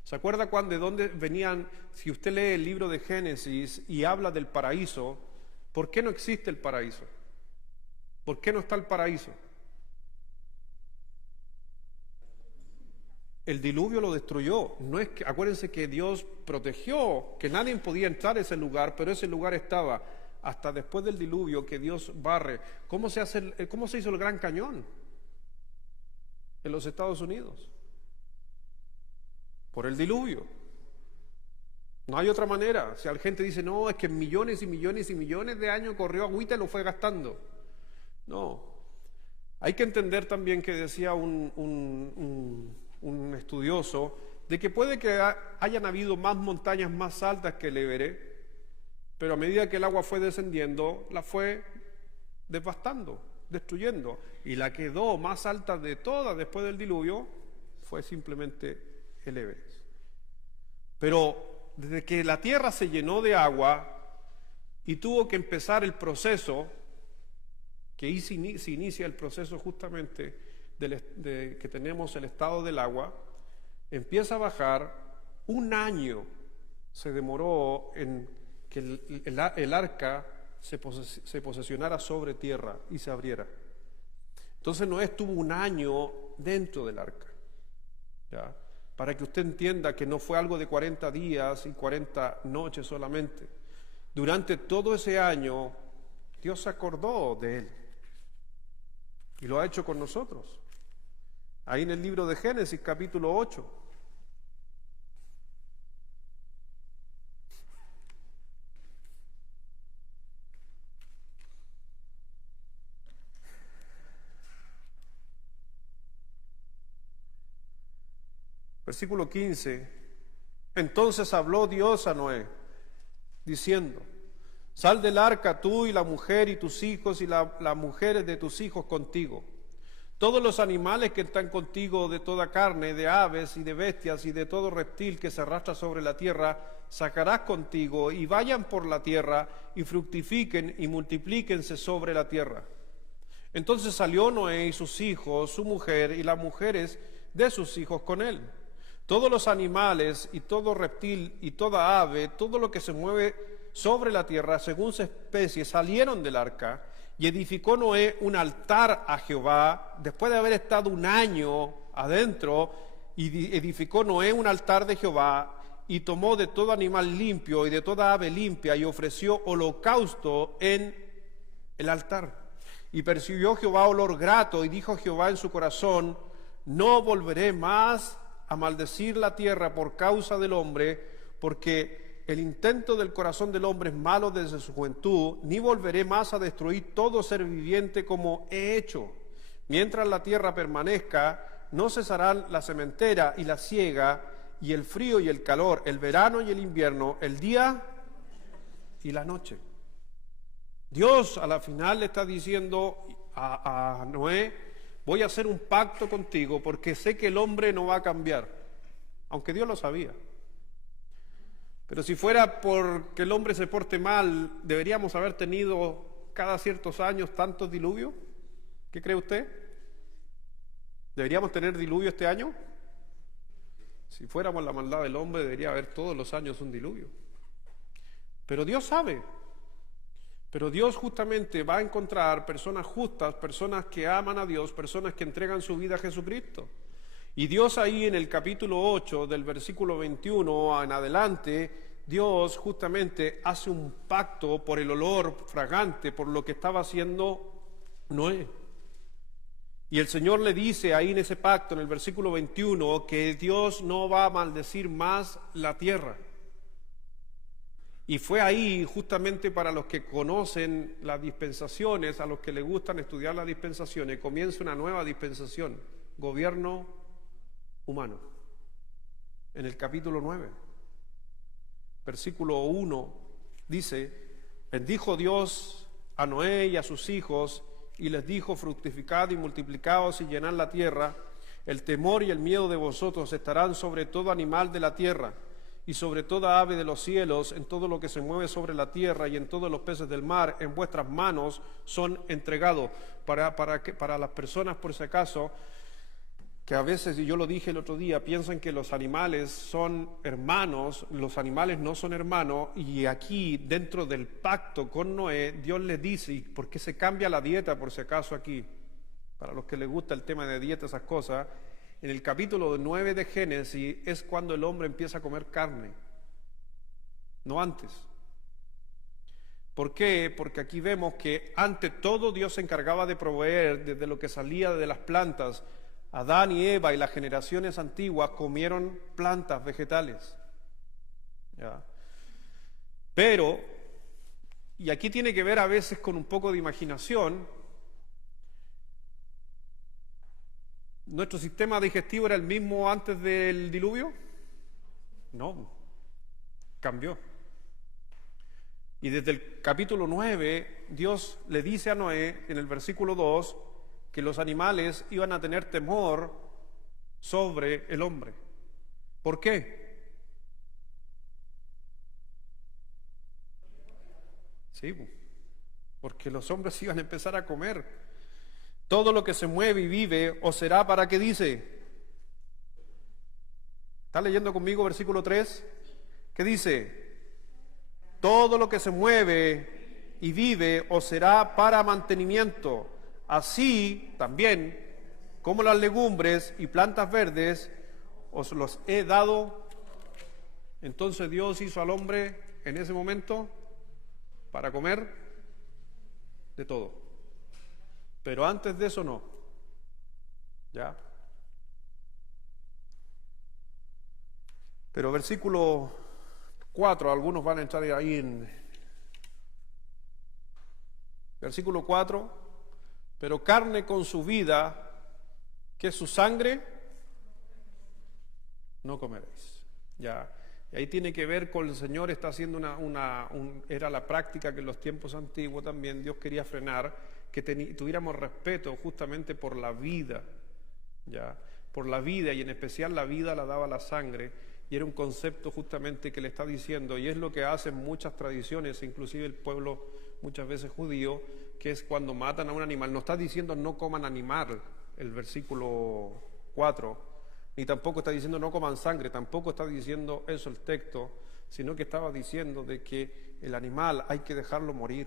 ¿Se acuerda de dónde venían? Si usted lee el libro de Génesis y habla del paraíso, ¿por qué no existe el paraíso? ¿Por qué no está el paraíso? El diluvio lo destruyó. No es que, acuérdense que Dios protegió, que nadie podía entrar a ese lugar, pero ese lugar estaba hasta después del diluvio que Dios barre. ¿Cómo se hizo el Gran Cañón en los Estados Unidos? Por el diluvio. No hay otra manera. Si la gente dice, no, es que millones y millones y millones de años corrió agüita y lo fue gastando. No. Hay que entender también que decía un estudioso, de que puede que hayan habido más montañas más altas que el Everest, pero a medida que el agua fue descendiendo, la fue devastando, destruyendo, y la quedó más alta de todas después del diluvio fue simplemente el Everest. Pero desde que la tierra se llenó de agua y tuvo que empezar el proceso, que ahí se inicia el proceso justamente que tenemos el estado del agua, empieza a bajar. 1 año se demoró en que el arca se posesionara sobre tierra y se abriera. Entonces Noé estuvo 1 año dentro del arca, ¿ya? Para que usted entienda que no fue algo de 40 días y 40 noches solamente. Durante todo ese año Dios se acordó de él y lo ha hecho con nosotros. Ahí en el libro de Génesis, capítulo 8. Versículo 15. Entonces habló Dios a Noé, diciendo: sal del arca tú y la mujer y tus hijos y las mujeres de tus hijos contigo. Todos los animales que están contigo de toda carne, de aves y de bestias y de todo reptil que se arrastra sobre la tierra, sacarás contigo, y vayan por la tierra y fructifiquen y multiplíquense sobre la tierra. Entonces salió Noé y sus hijos, su mujer y las mujeres de sus hijos con él. Todos los animales y todo reptil y toda ave, todo lo que se mueve sobre la tierra según su especie, salieron del arca, y edificó Noé un altar a Jehová, después de haber estado un año adentro, y edificó Noé un altar de Jehová, y tomó de todo animal limpio y de toda ave limpia, y ofreció holocausto en el altar. Y percibió Jehová olor grato, y dijo Jehová en su corazón: no volveré más a maldecir la tierra por causa del hombre, porque el intento del corazón del hombre es malo desde su juventud, ni volveré más a destruir todo ser viviente como he hecho. Mientras la tierra permanezca, no cesarán la sementera y la siega, y el frío y el calor, el verano y el invierno, el día y la noche. Dios a la final le está diciendo a Noé: voy a hacer un pacto contigo porque sé que el hombre no va a cambiar, aunque Dios lo sabía. Pero si fuera porque el hombre se porte mal, ¿deberíamos haber tenido cada ciertos años tantos diluvios? ¿Qué cree usted? ¿Deberíamos tener diluvio este año? Si fuéramos la maldad del hombre, debería haber todos los años un diluvio. Pero Dios sabe. Pero Dios justamente va a encontrar personas justas, personas que aman a Dios, personas que entregan su vida a Jesucristo. Y Dios ahí en el capítulo 8 del versículo 21 en adelante, Dios justamente hace un pacto por el olor fragante, por lo que estaba haciendo Noé. Y el Señor le dice ahí en ese pacto, en el versículo 21, que Dios no va a maldecir más la tierra. Y fue ahí justamente para los que conocen las dispensaciones, a los que les gustan estudiar las dispensaciones, comienza una nueva dispensación, gobierno humano. En el capítulo 9, versículo 1, dice: bendijo Dios a Noé y a sus hijos, y les dijo: fructificad y multiplicaos y llenad la tierra. El temor y el miedo de vosotros estarán sobre todo animal de la tierra, y sobre toda ave de los cielos, en todo lo que se mueve sobre la tierra, y en todos los peces del mar, en vuestras manos son entregados. Para las personas, por si acaso, que a veces, y yo lo dije el otro día, piensan que los animales son hermanos. Los animales no son hermanos, y aquí, dentro del pacto con Noé, Dios les dice, ¿y por qué se cambia la dieta, por si acaso aquí? Para los que les gusta el tema de dieta, esas cosas, en el capítulo 9 de Génesis es cuando el hombre empieza a comer carne, no antes. ¿Por qué? Porque aquí vemos que ante todo Dios se encargaba de proveer desde lo que salía de las plantas. Adán y Eva y las generaciones antiguas comieron plantas, vegetales. ¿Ya? Pero, y aquí tiene que ver a veces con un poco de imaginación, ¿nuestro sistema digestivo era el mismo antes del diluvio? No, cambió. Y desde el capítulo 9, Dios le dice a Noé, en el versículo 2, que los animales iban a tener temor sobre el hombre. ¿Por qué? Sí, porque los hombres iban a empezar a comer. Todo lo que se mueve y vive, ¿o será para qué dice? ¿Está leyendo conmigo versículo 3? ¿Qué dice? Todo lo que se mueve y vive, ¿o será para mantenimiento? Así también, como las legumbres y plantas verdes, os los he dado. Entonces Dios hizo al hombre en ese momento para comer de todo. Pero antes de eso no. ¿Ya? Pero versículo 4, algunos van a entrar ahí en versículo 4, pero carne con su vida, que es su sangre, no comeréis. Ya. Y ahí tiene que ver con el Señor está haciendo era la práctica que en los tiempos antiguos también Dios quería frenar, que tuviéramos respeto justamente por la vida, ya, por la vida, y en especial la vida la daba la sangre, y era un concepto justamente que le está diciendo, y es lo que hacen muchas tradiciones, inclusive el pueblo muchas veces judío, que es cuando matan a un animal, no está diciendo no coman animal, el versículo 4, ni tampoco está diciendo no coman sangre, tampoco está diciendo eso el texto, sino que estaba diciendo de que el animal hay que dejarlo morir,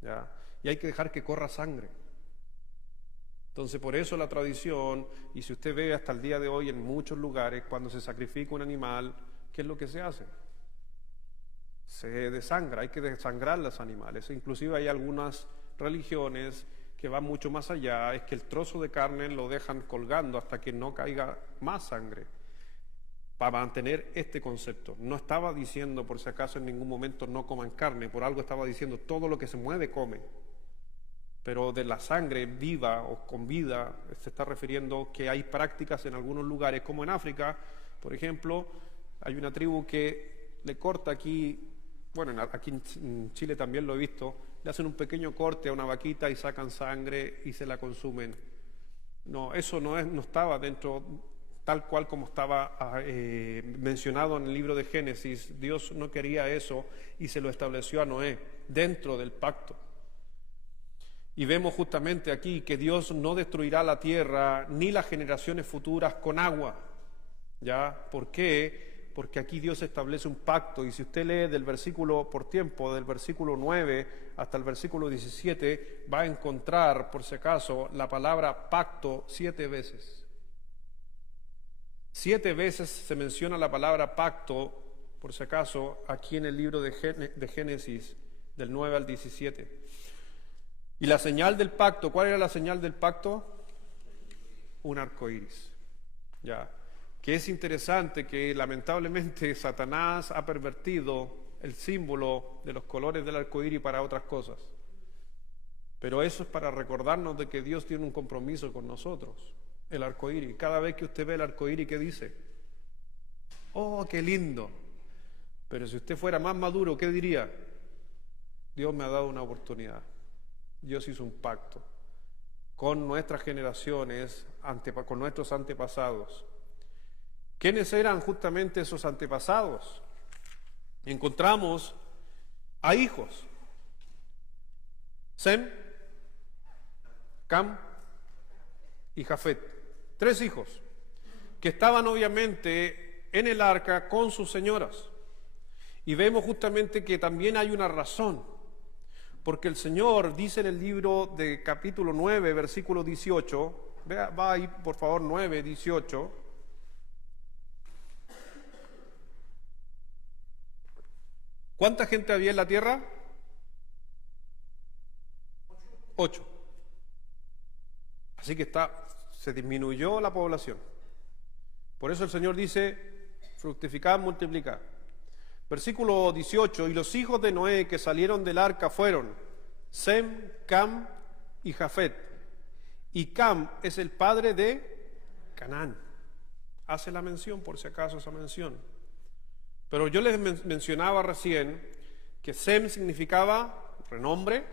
¿ya? Y hay que dejar que corra sangre. Entonces por eso la tradición, y si usted ve hasta el día de hoy en muchos lugares, cuando se sacrifica un animal, ¿qué es lo que se hace? Se desangra, hay que desangrar los animales. Inclusive hay algunas religiones que va mucho más allá, es que el trozo de carne lo dejan colgando hasta que no caiga más sangre, para mantener este concepto. No estaba diciendo, por si acaso, en ningún momento no coman carne, por algo estaba diciendo todo lo que se mueve come, pero de la sangre viva o con vida se está refiriendo que hay prácticas en algunos lugares, como en África, por ejemplo, hay una tribu que le corta aquí, bueno, aquí en Chile también lo he visto, le hacen un pequeño corte a una vaquita y sacan sangre y se la consumen. No, eso no estaba dentro tal cual como estaba mencionado en el libro de Génesis. Dios no quería eso y se lo estableció a Noé dentro del pacto. Y vemos justamente aquí que Dios no destruirá la tierra ni las generaciones futuras con agua. ¿Ya? ¿Por qué? Porque aquí Dios establece un pacto, y si usted lee del versículo, por tiempo, del versículo 9 hasta el versículo 17, va a encontrar, por si acaso, la palabra pacto 7 veces. 7 veces se menciona la palabra pacto, por si acaso, aquí en el libro de Génesis, del 9 al 17. Y la señal del pacto, ¿cuál era la señal del pacto? Un arco iris. Ya. Que es interesante que lamentablemente Satanás ha pervertido el símbolo de los colores del arco iris para otras cosas. Pero eso es para recordarnos de que Dios tiene un compromiso con nosotros. El arco iris. Cada vez que usted ve el arco iris, ¿qué dice? ¡Oh, qué lindo! Pero si usted fuera más maduro, ¿qué diría? Dios me ha dado una oportunidad. Dios hizo un pacto con nuestras generaciones, con nuestros antepasados. ¿Quiénes eran justamente esos antepasados? Encontramos a hijos. Sem, Cam y Jafet. 3 hijos que estaban obviamente en el arca con sus señoras. Y vemos justamente que también hay una razón, porque el Señor dice en el libro de capítulo 9, versículo 18, va ahí por favor 9, 18, ¿cuánta gente había en la tierra? 8. Así que se disminuyó la población. Por eso el Señor dice, fructificad, multiplicad. Versículo 18, y los hijos de Noé que salieron del arca fueron Sem, Cam y Jafet. Y Cam es el padre de Canaán. Hace la mención, por si acaso, esa mención. Pero yo les mencionaba recién que Sem significaba renombre,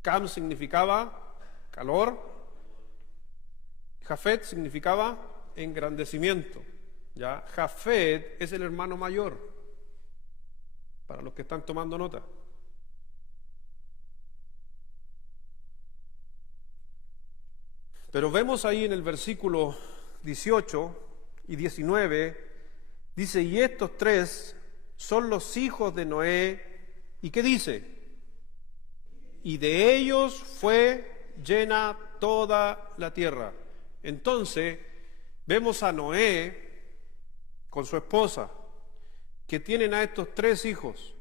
Cam significaba calor, Jafet significaba engrandecimiento. ¿Ya? Jafet es el hermano mayor, para los que están tomando nota. Pero vemos ahí en el versículo 18 y 19, dice, y estos 3 son los hijos de Noé, ¿y qué dice? Y de ellos fue llena toda la tierra. Entonces, vemos a Noé con su esposa, que tienen a estos 3 hijos.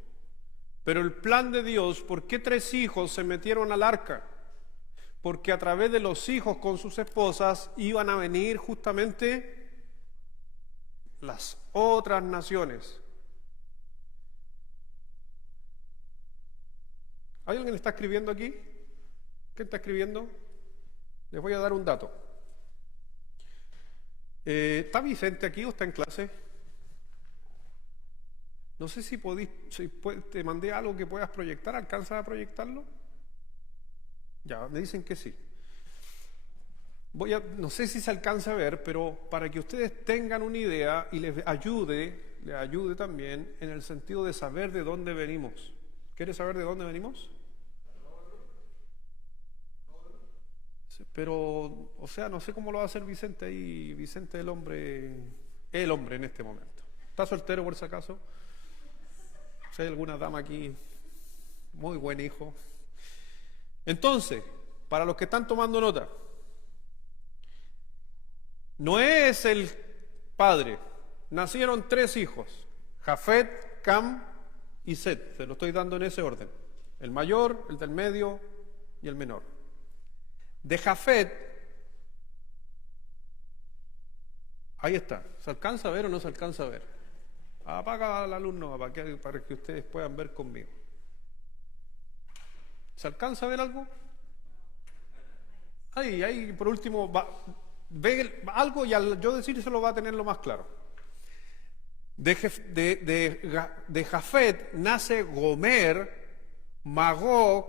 Pero el plan de Dios, ¿por qué 3 hijos se metieron al arca? Porque a través de los hijos con sus esposas iban a venir justamente las otras naciones. ¿Hay alguien que está escribiendo aquí? ¿Quién está escribiendo? Les voy a dar un dato. ¿Está Vicente aquí o está en clase? No sé si te mandé algo que puedas proyectar. ¿Alcanzas a proyectarlo? Ya, me dicen que sí. No sé si se alcanza a ver, pero para que ustedes tengan una idea y les ayude también en el sentido de saber de dónde venimos. ¿Quieres saber de dónde venimos? Pero, o sea, no sé cómo lo va a hacer Vicente ahí. Vicente es el hombre en este momento. ¿Está soltero por si acaso? Si hay alguna dama aquí, muy buen hijo. Entonces, para los que están tomando nota, Noé es el padre. Nacieron 3 hijos, Jafet, Cam y Set. Se lo estoy dando en ese orden. El mayor, el del medio y el menor. De Jafet, ahí está. ¿Se alcanza a ver o no se alcanza a ver? Apaga al alumno para que ustedes puedan ver conmigo. ¿Se alcanza a ver algo? Ahí, por último, ve algo y al yo decírselo va a tener lo más claro. De Jafet nace Gomer, Magog,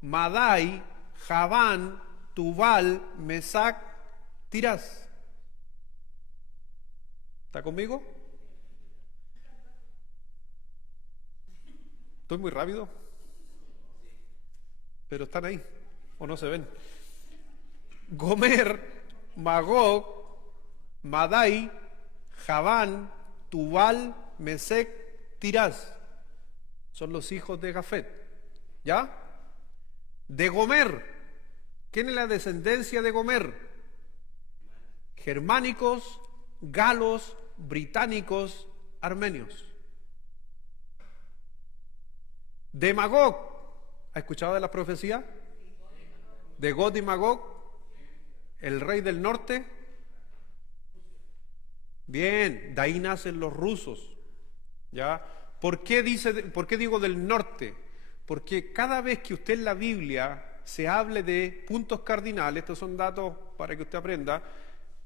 Madai, Javán, Tubal, Mesac, Tirás. ¿Está conmigo? ¿Estoy muy rápido? Pero están ahí, o no se ven. Gomer, Magog, Madai, Javán, Tubal, Mesec, Tirás. Son los hijos de Jafet. ¿Ya? De Gomer. ¿Quién es la descendencia de Gomer? Germánicos, galos, británicos, armenios. De Magog. ¿Ha escuchado de la profecía? De Gog y Magog, el rey del norte. Bien, de ahí nacen los rusos. ¿Ya? ¿Por qué digo del norte? Porque cada vez que usted en la Biblia se hable de puntos cardinales, estos son datos para que usted aprenda,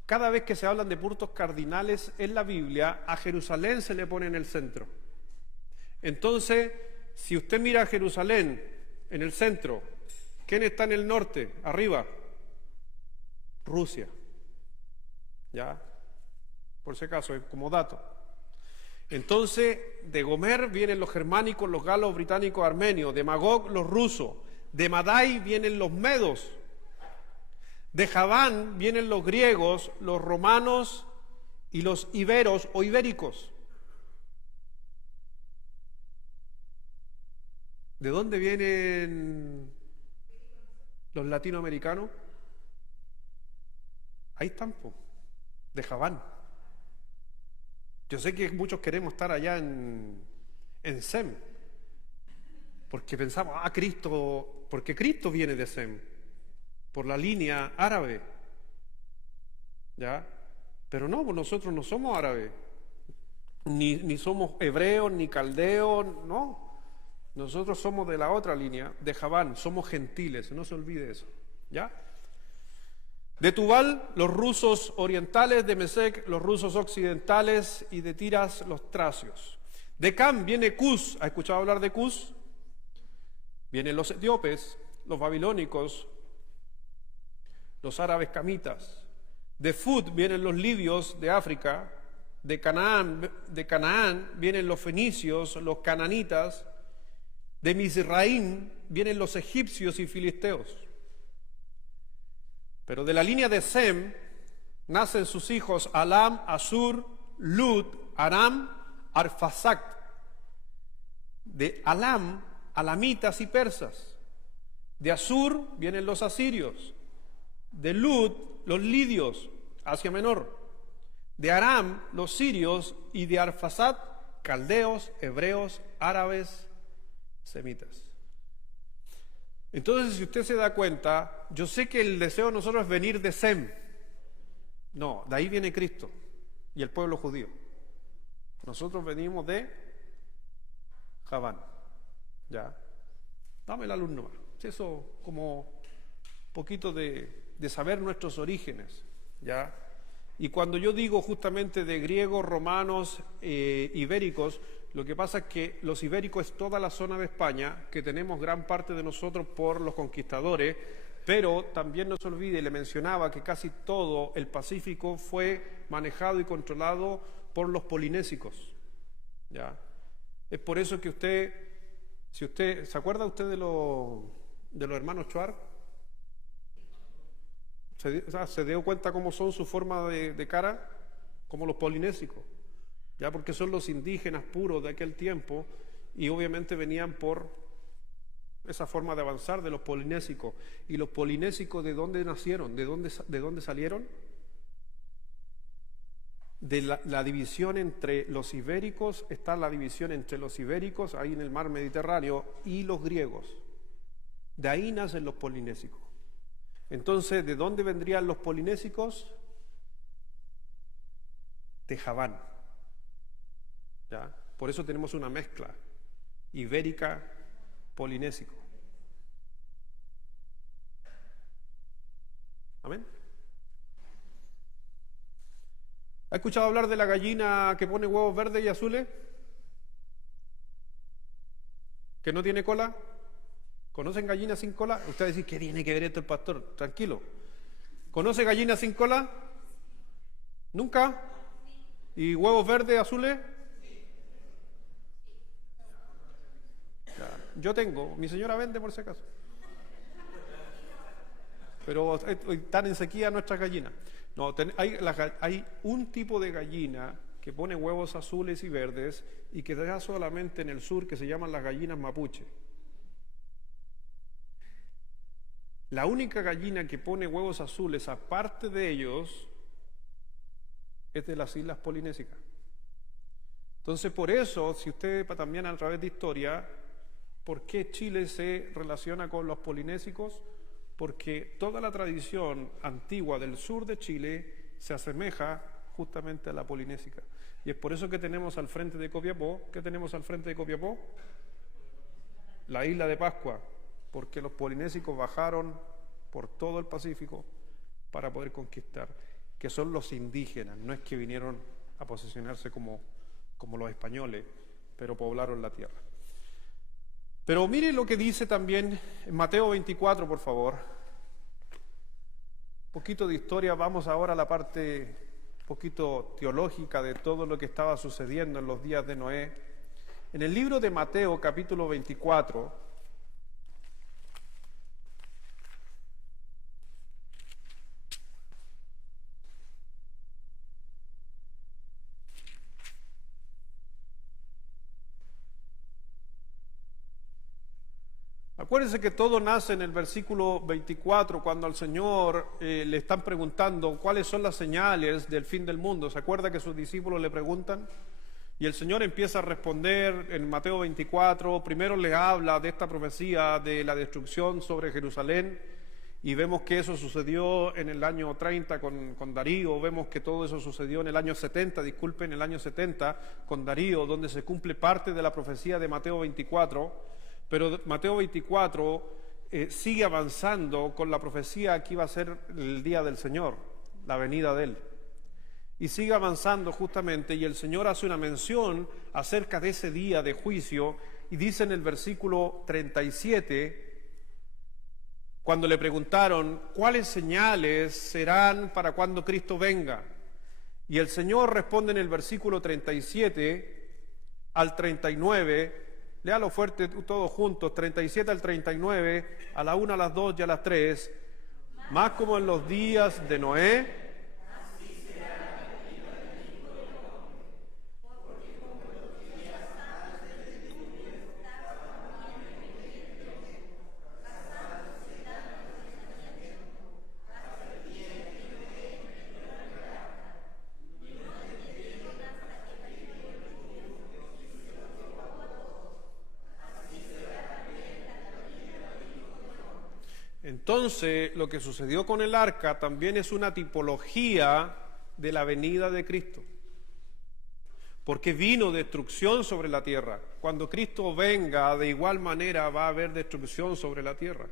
cada vez que se hablan de puntos cardinales en la Biblia, a Jerusalén se le pone en el centro. Entonces, si usted mira a Jerusalén en el centro, ¿quién está en el norte? Arriba. Rusia. ¿Ya? Por si acaso, como dato. Entonces, de Gomer vienen los germánicos, los galos, británicos, armenios. De Magog, los rusos. De Madai vienen los medos. De Javán vienen los griegos, los romanos y los iberos o ibéricos. ¿De dónde vienen los latinoamericanos? Ahí están, de Javán. Yo sé que muchos queremos estar allá en Sem, porque pensamos, Cristo, porque Cristo viene de Sem, por la línea árabe, ¿ya? Pero no, pues nosotros no somos árabes, ni somos hebreos, ni caldeos, no. Nosotros somos de la otra línea, de Javán, somos gentiles, no se olvide eso, ¿ya? De Tubal, los rusos orientales, de Mesec, los rusos occidentales, y de Tiras, los tracios. De Cam viene Cus. ¿Ha escuchado hablar de Cus? Vienen los etíopes, los babilónicos, los árabes camitas. De Fud vienen los libios de África. De Canaán vienen los fenicios, los cananitas. De Mizraim vienen los egipcios y filisteos. Pero de la línea de Sem nacen sus hijos Alam, Asur, Lud, Aram, Arfaxad. De Alam, alamitas y persas. De Asur vienen los asirios. De Lud, los lidios, Asia Menor. De Aram, los sirios. Y de Arfaxad, caldeos, hebreos, árabes, semitas. Entonces, si usted se da cuenta, yo sé que el deseo de nosotros es venir de Sem. No, de ahí viene Cristo y el pueblo judío. Nosotros venimos de Javán. ¿Ya? Dame el alumno más. Eso como poquito de saber nuestros orígenes. ¿Ya? Y cuando yo digo justamente de griegos, romanos, ibéricos, lo que pasa es que los ibéricos es toda la zona de España, que tenemos gran parte de nosotros por los conquistadores, pero también no se olvide, le mencionaba que casi todo el Pacífico fue manejado y controlado por los polinésicos. ¿Ya? Es por eso que ¿se acuerda usted de los hermanos Chuar? ¿Se dio cuenta cómo son su forma de cara? Como los polinésicos, ya, porque son los indígenas puros de aquel tiempo y obviamente venían por esa forma de avanzar de los polinésicos. ¿Y los polinésicos de dónde nacieron? ¿De dónde salieron? De la división entre los ibéricos, está la división entre los ibéricos, ahí en el mar Mediterráneo, y los griegos. De ahí nacen los polinésicos. Entonces, ¿de dónde vendrían los polinésicos? De Javán. ¿Ya? Por eso tenemos una mezcla ibérica, polinésico. Amén. ¿Ha escuchado hablar de la gallina que pone huevos verdes y azules? ¿Que no tiene cola? ¿Conocen gallinas sin cola? Usted dice, ¿qué tiene que ver esto el pastor? Tranquilo. ¿Conoce gallinas sin cola? ¿Nunca? ¿Y huevos verdes, azules? Yo tengo, mi señora vende por si acaso. Pero están en sequía nuestras gallinas. No, hay un tipo de gallina que pone huevos azules y verdes y que da solamente en el sur, que se llaman las gallinas mapuche. La única gallina que pone huevos azules, aparte de ellos, es de las islas polinésicas. Entonces, por eso, si usted también a través de historia, ¿por qué Chile se relaciona con los polinésicos? Porque toda la tradición antigua del sur de Chile se asemeja justamente a la polinésica. Y es por eso que tenemos al frente de Copiapó, ¿qué tenemos al frente de Copiapó? La isla de Pascua, porque los polinésicos bajaron por todo el Pacífico para poder conquistar, que son los indígenas, no es que vinieron a posicionarse como los españoles, pero poblaron la tierra. Pero mire lo que dice también en Mateo 24, por favor. Un poquito de historia, vamos ahora a la parte un poquito teológica de todo lo que estaba sucediendo en los días de Noé. En el libro de Mateo, capítulo 24, acuérdense que todo nace en el versículo 24, cuando al Señor le están preguntando cuáles son las señales del fin del mundo. ¿Se acuerda que sus discípulos le preguntan? Y el Señor empieza a responder en Mateo 24, primero les habla de esta profecía de la destrucción sobre Jerusalén, y vemos que eso sucedió en el año 30 con Darío, vemos que todo eso sucedió en el año 70, en el año 70 con Darío, donde se cumple parte de la profecía de Mateo 24, pero Mateo 24 sigue avanzando con la profecía que iba a ser el día del Señor, la venida de Él. Y sigue avanzando justamente, y el Señor hace una mención acerca de ese día de juicio, y dice en el versículo 37, cuando le preguntaron, ¿cuáles señales serán para cuando Cristo venga? Y el Señor responde en el versículo 37 al 39, léalo fuerte todos juntos, 37 al 39, a la 1, a las 2 y a las 3, más como en los días de Noé, entonces, lo que sucedió con el arca también es una tipología de la venida de Cristo. Porque vino destrucción sobre la tierra. Cuando Cristo venga, de igual manera va a haber destrucción sobre la tierra.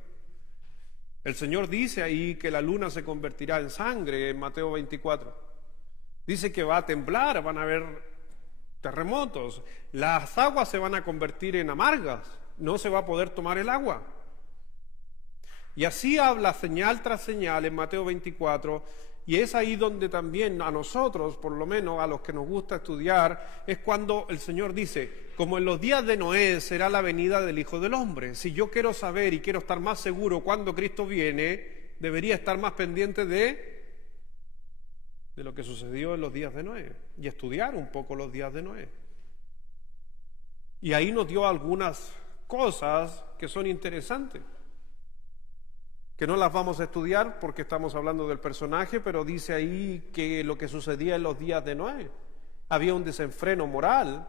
El Señor dice ahí que la luna se convertirá en sangre en Mateo 24. Dice que va a temblar, van a haber terremotos, las aguas se van a convertir en amargas, no se va a poder tomar el agua. Y así habla señal tras señal en Mateo 24, y es ahí donde también a nosotros, por lo menos a los que nos gusta estudiar, es cuando el Señor dice, como en los días de Noé será la venida del Hijo del Hombre. Si yo quiero saber y quiero estar más seguro cuando Cristo viene, debería estar más pendiente de lo que sucedió en los días de Noé y estudiar un poco los días de Noé. Y ahí nos dio algunas cosas que son interesantes, que no las vamos a estudiar porque estamos hablando del personaje, pero dice ahí que lo que sucedía en los días de Noé, había un desenfreno moral.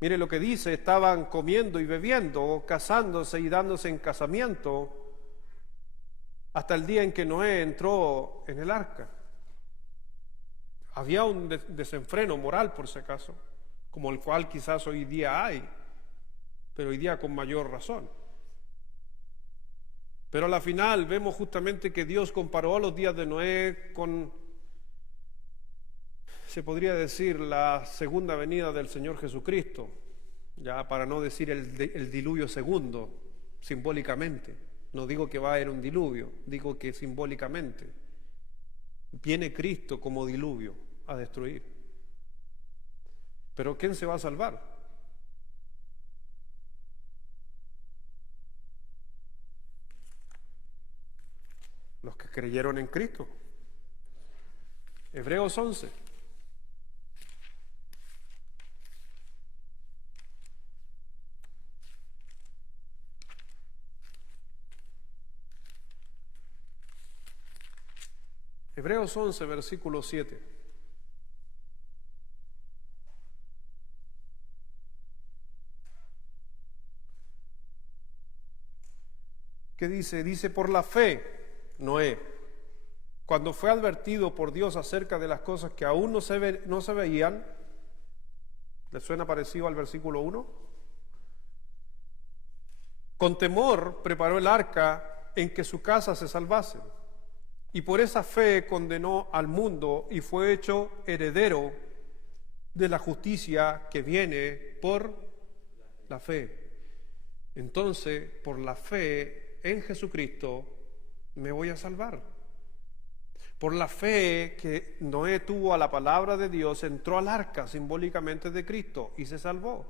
Mire lo que dice, estaban comiendo y bebiendo, casándose y dándose en casamiento, hasta el día en que Noé entró en el arca. Había un desenfreno moral, por si acaso, como el cual quizás hoy día hay, pero hoy día con mayor razón. Pero a la final vemos justamente que Dios comparó a los días de Noé con, se podría decir, la segunda venida del Señor Jesucristo, ya para no decir el diluvio segundo, simbólicamente. No digo que va a haber un diluvio, digo que simbólicamente viene Cristo como diluvio a destruir. Pero ¿quién se va a salvar? Los que creyeron en Cristo. Hebreos 11. Hebreos 11, versículo 7. ¿Qué dice? Dice, por la fe, Noé, cuando fue advertido por Dios acerca de las cosas que aún no se veían, ¿le suena parecido al versículo 1? Con temor preparó el arca en que su casa se salvase. Y por esa fe condenó al mundo y fue hecho heredero de la justicia que viene por la fe. Entonces, por la fe en Jesucristo, me voy a salvar. Por la fe que Noé tuvo a la palabra de Dios, entró al arca simbólicamente de Cristo y se salvó.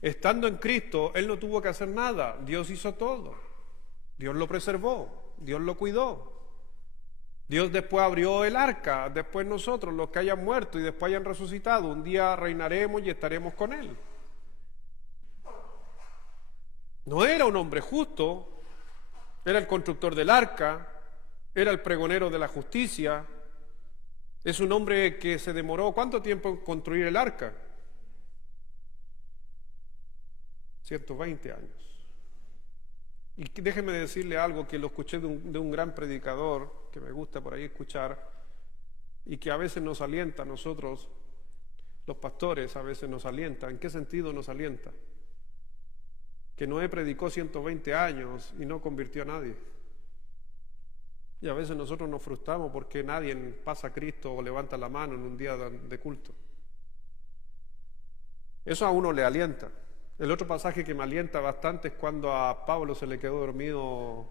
Estando en Cristo, él no tuvo que hacer nada, Dios hizo todo. Dios lo preservó, Dios lo cuidó. Dios después abrió el arca, después nosotros, los que hayan muerto y después hayan resucitado, un día reinaremos y estaremos con Él. No era un hombre justo, era el constructor del arca, era el pregonero de la justicia, es un hombre que se demoró, ¿cuánto tiempo en construir el arca? 120 años. Y déjeme decirle algo que lo escuché de un gran predicador, que me gusta por ahí escuchar, y que a veces nos alienta a nosotros, los pastores a veces nos alienta. ¿En qué sentido nos alienta? Que Noé predicó 120 años y no convirtió a nadie. Y a veces nosotros nos frustramos porque nadie pasa a Cristo o levanta la mano en un día de culto. Eso a uno le alienta. El otro pasaje que me alienta bastante es cuando a Pablo se le quedó dormido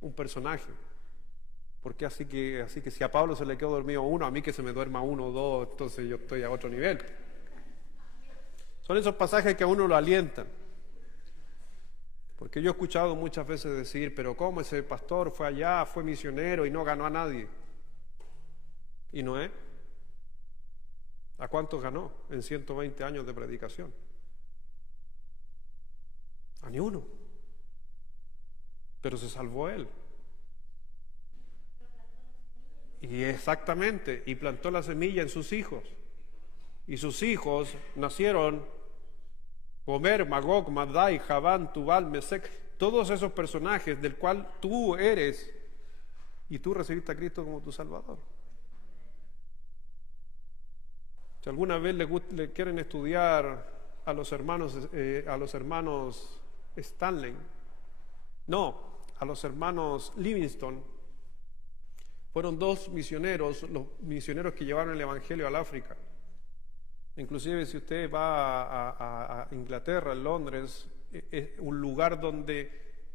un personaje. Porque así que si a Pablo se le quedó dormido uno, a mí que se me duerma uno o dos, entonces yo estoy a otro nivel. Son esos pasajes que a uno lo alientan. Porque yo he escuchado muchas veces decir, pero ¿cómo ese pastor fue allá, fue misionero y no ganó a nadie? ¿Y Noé? ¿A cuántos ganó en 120 años de predicación? A ni uno. Pero se salvó él. Y exactamente, y plantó la semilla en sus hijos. Y sus hijos nacieron Gomer, Magog, Madai, Javán, Tubal, Mesec, todos esos personajes del cual tú eres, y tú recibiste a Cristo como tu Salvador. Si alguna vez le quieren estudiar a los hermanos Stanley, no, a los hermanos Livingston, Fueron dos misioneros, los misioneros que llevaron el Evangelio al África. Inclusive si usted va a Inglaterra, en Londres, es un lugar donde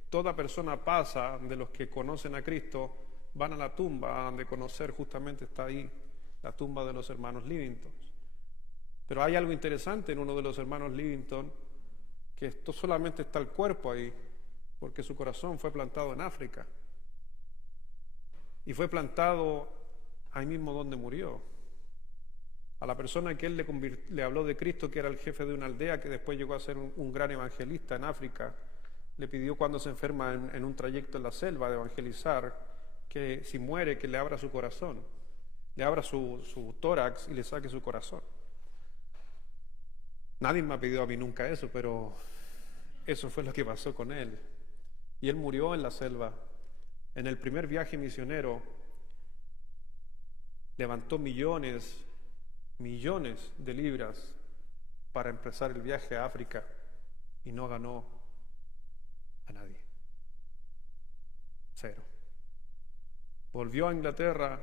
toda persona pasa, de los que conocen a Cristo, van a la tumba, han de conocer, justamente está ahí, la tumba de los hermanos Livington. Pero hay algo interesante en uno de los hermanos Livington, que esto solamente está el cuerpo ahí, porque su corazón fue plantado en África. Y fue plantado ahí mismo donde murió. A la persona que él le habló de Cristo, que era el jefe de una aldea, que después llegó a ser un gran evangelista en África, le pidió cuando se enferma en un trayecto en la selva de evangelizar, que si muere, que le abra su corazón, le abra su tórax y le saque su corazón. Nadie me ha pedido a mí nunca eso, pero eso fue lo que pasó con él. Y él murió en la selva. En el primer viaje misionero, levantó millones de libras para empezar el viaje a África y no ganó a nadie. 0. Volvió a Inglaterra,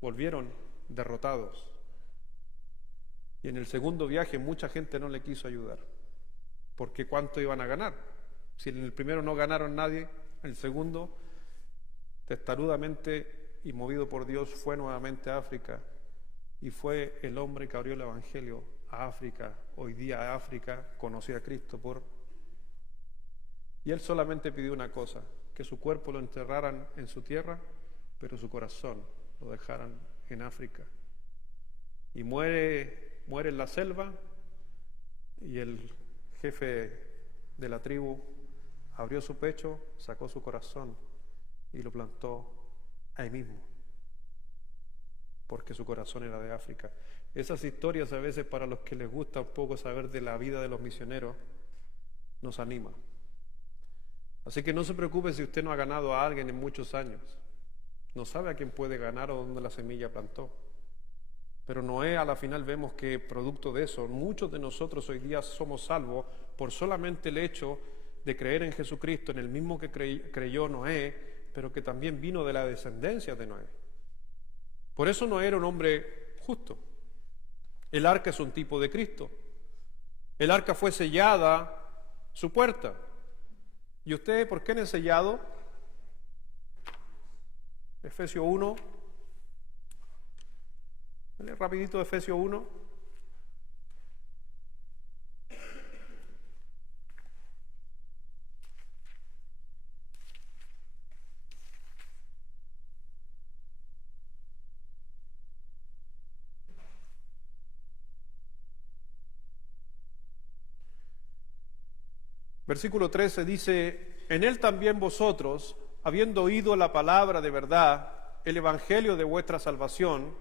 volvieron derrotados. Y en el segundo viaje mucha gente no le quiso ayudar, porque ¿cuánto iban a ganar? Si en el primero no ganaron nadie, en el segundo, testarudamente y movido por Dios, fue nuevamente a África, y fue el hombre que abrió el Evangelio a África. Hoy día África conoció a Cristo y él solamente pidió una cosa: que su cuerpo lo enterraran en su tierra, pero su corazón lo dejaran en África. Y muere en la selva, y el jefe de la tribu abrió su pecho, sacó su corazón y lo plantó ahí mismo, porque su corazón era de África. Esas historias, a veces, para los que les gusta un poco saber de la vida de los misioneros, nos anima. Así que no se preocupe si usted no ha ganado a alguien en muchos años. No sabe a quién puede ganar o dónde la semilla plantó. Pero Noé, a la final, vemos que producto de eso, muchos de nosotros hoy día somos salvos por solamente el hecho de creer en Jesucristo, en el mismo que creyó Noé, pero que también vino de la descendencia de Noé. Por eso Noé era un hombre justo. El arca es un tipo de Cristo. El arca fue sellada, su puerta. ¿Y usted por qué no es sellado? Efesios 1. Dale rapidito Efesios 1. Versículo 13 dice: en él también vosotros, habiendo oído la palabra de verdad, el evangelio de vuestra salvación,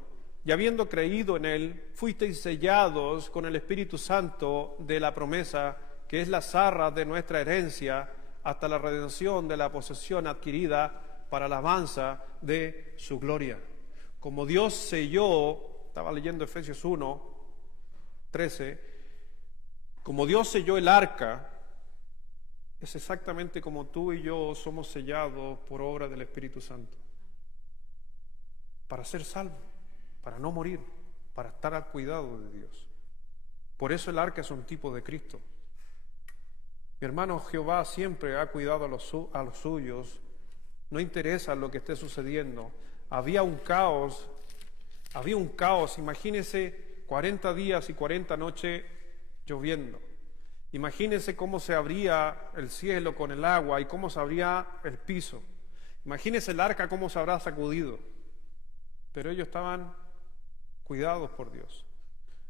y habiendo creído en él, fuisteis sellados con el Espíritu Santo de la promesa, que es la arras de nuestra herencia, hasta la redención de la posesión adquirida para la alabanza de su gloria. Como Dios selló, estaba leyendo Efesios 1, 13, como Dios selló el arca, es exactamente como tú y yo somos sellados por obra del Espíritu Santo, para ser salvos, para no morir, para estar al cuidado de Dios. Por eso el arca es un tipo de Cristo. Mi hermano, Jehová siempre ha cuidado a los suyos, no interesa lo que esté sucediendo. Había un caos, imagínese 40 días y 40 noches lloviendo. Imagínense cómo se abría el cielo con el agua y cómo se abría el piso. Imagínense el arca cómo se habrá sacudido. Pero ellos estaban cuidados por Dios.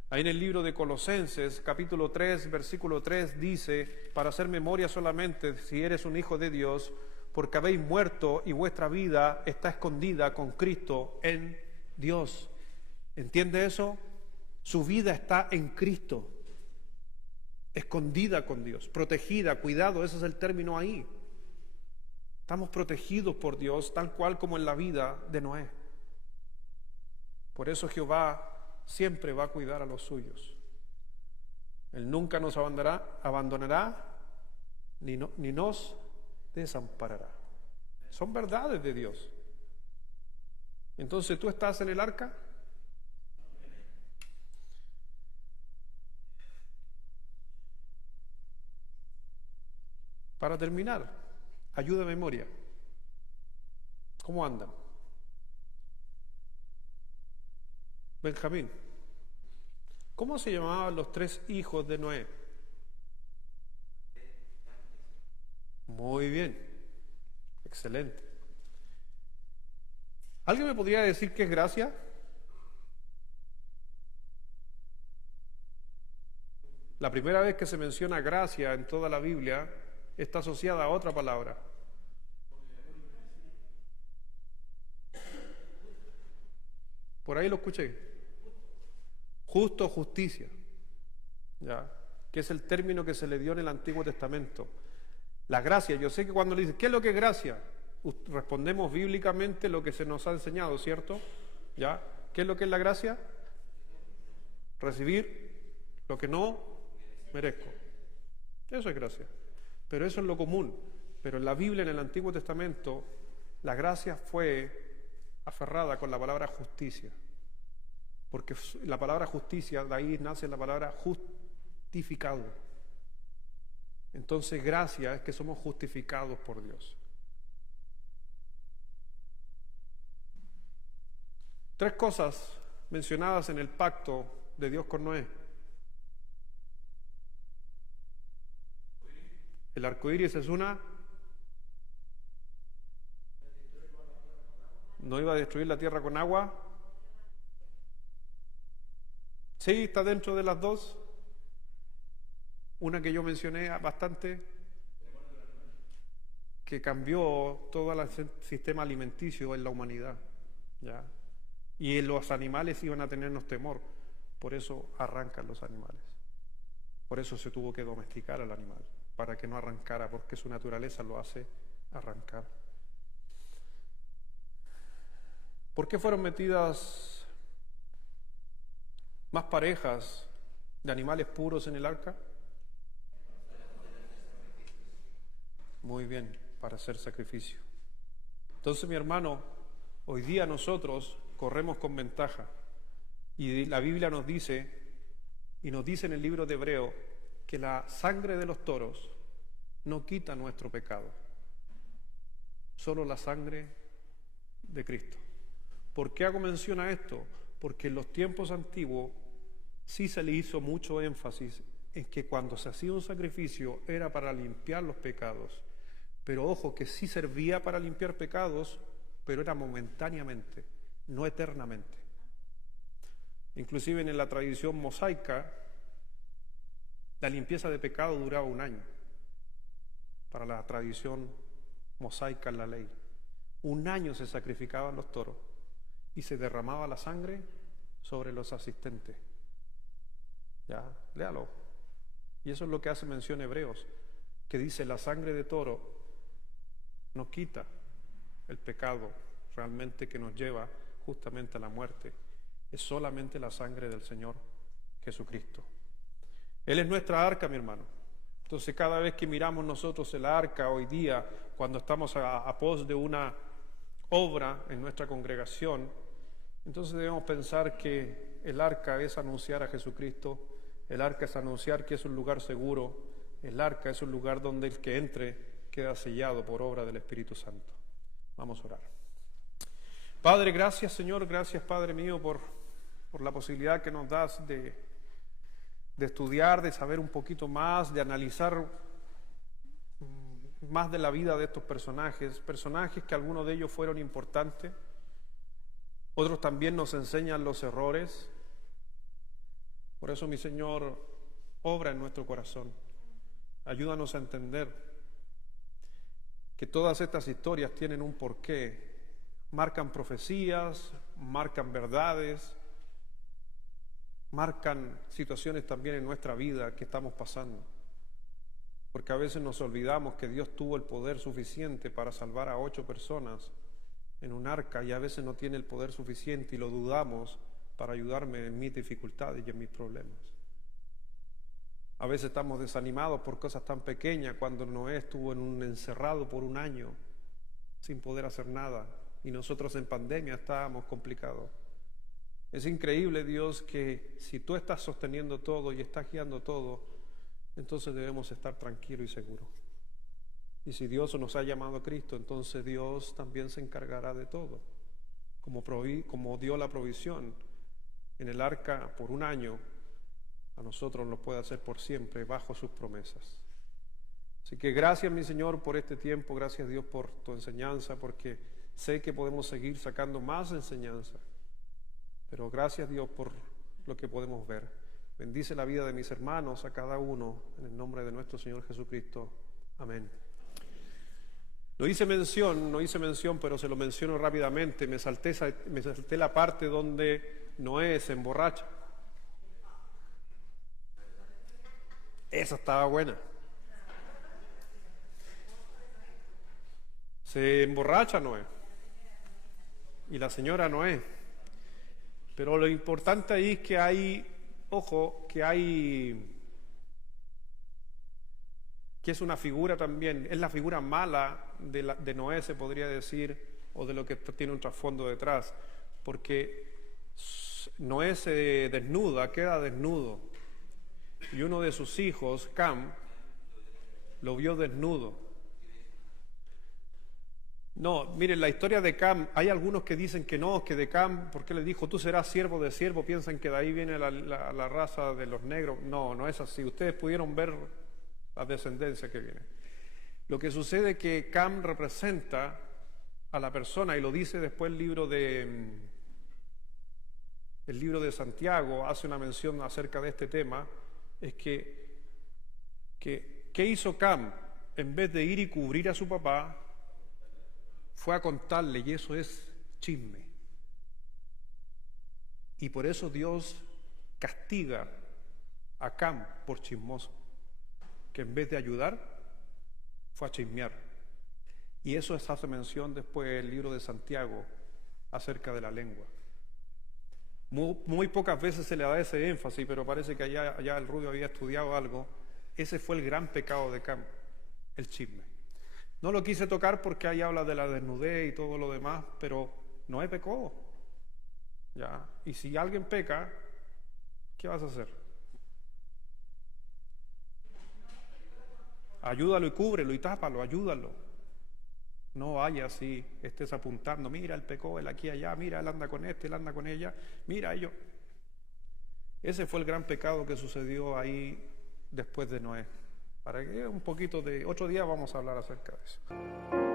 Ahí en el libro de Colosenses, capítulo 3, versículo 3, dice: para hacer memoria solamente, si eres un hijo de Dios, porque habéis muerto y vuestra vida está escondida con Cristo en Dios. ¿Entiende eso? Su vida está en Cristo, escondida con Dios, protegida, cuidado, ese es el término ahí. Estamos protegidos por Dios, tal cual como en la vida de Noé. Por eso Jehová siempre va a cuidar a los suyos. Él nunca nos abandonará ni nos desamparará. Son verdades de Dios. Entonces, ¿tú estás en el arca? Para terminar, ayuda de memoria. ¿Cómo andan? Benjamín. ¿Cómo se llamaban los 3 hijos de Noé? Muy bien. Excelente. ¿Alguien me podría decir qué es gracia? La primera vez que se menciona gracia en toda la Biblia está asociada a otra palabra. Por ahí lo escuché. Justo, justicia. ¿Ya? Que es el término que se le dio en el Antiguo Testamento. La gracia, yo sé que cuando le dicen, ¿qué es lo que es gracia? Respondemos bíblicamente lo que se nos ha enseñado, ¿cierto? ¿Ya? ¿Qué es lo que es la gracia? Recibir lo que no merezco. Eso es gracia. Pero eso es lo común. Pero en la Biblia, en el Antiguo Testamento, la gracia fue aferrada con la palabra justicia. Porque la palabra justicia, de ahí nace la palabra justificado. Entonces, gracia es que somos justificados por Dios. 3 cosas mencionadas en el pacto de Dios con Noé. El arco iris es una. ¿No iba a destruir la tierra con agua? Sí, está dentro de las 2. Una que yo mencioné bastante, que cambió todo el sistema alimenticio en la humanidad, ¿ya? Y los animales iban a tenernos temor, por eso arrancan los animales. Por eso se tuvo que domesticar al animal, para que no arrancara, porque su naturaleza lo hace arrancar. ¿Por qué fueron metidas más parejas de animales puros en el arca? Muy bien, para hacer sacrificio. Entonces, mi hermano, hoy día nosotros corremos con ventaja. Y la Biblia nos dice, y nos dice en el libro de Hebreo, que la sangre de los toros no quita nuestro pecado. Solo la sangre de Cristo. ¿Por qué hago mención a esto? Porque en los tiempos antiguos sí se le hizo mucho énfasis en que cuando se hacía un sacrificio era para limpiar los pecados. Pero ojo, que sí servía para limpiar pecados, pero era momentáneamente, no eternamente. Inclusive en la tradición mosaica, la limpieza de pecado duraba 1 año. Para la tradición mosaica en la ley. 1 año se sacrificaban los toros y se derramaba la sangre sobre los asistentes. Ya, léalo. Y eso es lo que hace mención Hebreos, que dice: la sangre de toro no quita el pecado realmente que nos lleva justamente a la muerte. Es solamente la sangre del Señor Jesucristo. Él es nuestra arca, mi hermano. Entonces, cada vez que miramos nosotros el arca hoy día, cuando estamos a pos de una obra en nuestra congregación, entonces debemos pensar que el arca es anunciar a Jesucristo, el arca es anunciar que es un lugar seguro, el arca es un lugar donde el que entre queda sellado por obra del Espíritu Santo. Vamos a orar. Padre, gracias, Señor, gracias, Padre mío, por la posibilidad que nos das de estudiar, de saber un poquito más, de analizar más de la vida de estos personajes que algunos de ellos fueron importantes, otros también nos enseñan los errores. Por eso, mi Señor, obra en nuestro corazón. Ayúdanos a entender que todas estas historias tienen un porqué, marcan profecías, marcan verdades, marcan situaciones también en nuestra vida que estamos pasando. Porque a veces nos olvidamos que Dios tuvo el poder suficiente para salvar a 8 personas en un arca, y a veces no tiene el poder suficiente y lo dudamos para ayudarme en mis dificultades y en mis problemas. A veces estamos desanimados por cosas tan pequeñas, cuando Noé estuvo encerrado por 1 año sin poder hacer nada, y nosotros en pandemia estábamos complicados. Es increíble, Dios, que si tú estás sosteniendo todo y estás guiando todo, entonces debemos estar tranquilos y seguros. Y si Dios nos ha llamado a Cristo, entonces Dios también se encargará de todo. Como dio la provisión en el arca por un año, a nosotros lo puede hacer por siempre bajo sus promesas. Así que gracias, mi Señor, por este tiempo. Gracias, Dios, por tu enseñanza, porque sé que podemos seguir sacando más enseñanza. Pero gracias, Dios, por lo que podemos ver. Bendice la vida de mis hermanos, a cada uno, en el nombre de nuestro Señor Jesucristo. Amén. No hice mención, pero se lo menciono rápidamente. Me salté la parte donde Noé se emborracha. Esa estaba buena. Se emborracha Noé y la señora Noé. Pero lo importante ahí es que que es una figura también, es la figura mala de Noé, se podría decir, o de lo que tiene un trasfondo detrás, porque Noé se desnuda, queda desnudo, y uno de sus hijos, Cam, lo vio desnudo. No, miren, la historia de Cam, hay algunos que dicen que no, que de Cam, porque le dijo, tú serás siervo de siervo, piensan que de ahí viene la raza de los negros. No, no es así. Ustedes pudieron ver la descendencia que viene. Lo que sucede es que Cam representa a la persona, y lo dice después el libro de Santiago, hace una mención acerca de este tema, es que ¿qué hizo Cam? En vez de ir y cubrir a su papá, fue a contarle, y eso es chisme. Y por eso Dios castiga a Cam por chismoso, que en vez de ayudar, fue a chismear. Y eso hace mención después el libro de Santiago acerca de la lengua. Muy pocas veces se le da ese énfasis, pero parece que allá el Rubio había estudiado algo. Ese fue el gran pecado de Cam, el chisme. No lo quise tocar porque ahí habla de la desnudez y todo lo demás, pero Noé pecó. ¿Ya? Y si alguien peca, ¿qué vas a hacer? Ayúdalo y cúbrelo y tápalo, ayúdalo. No vaya así, estés apuntando, mira, él pecó, él aquí, allá, mira, él anda con este, él anda con ella, mira, ellos. Ese fue el gran pecado que sucedió ahí después de Noé. Para que un poquito de otro día vamos a hablar acerca de eso.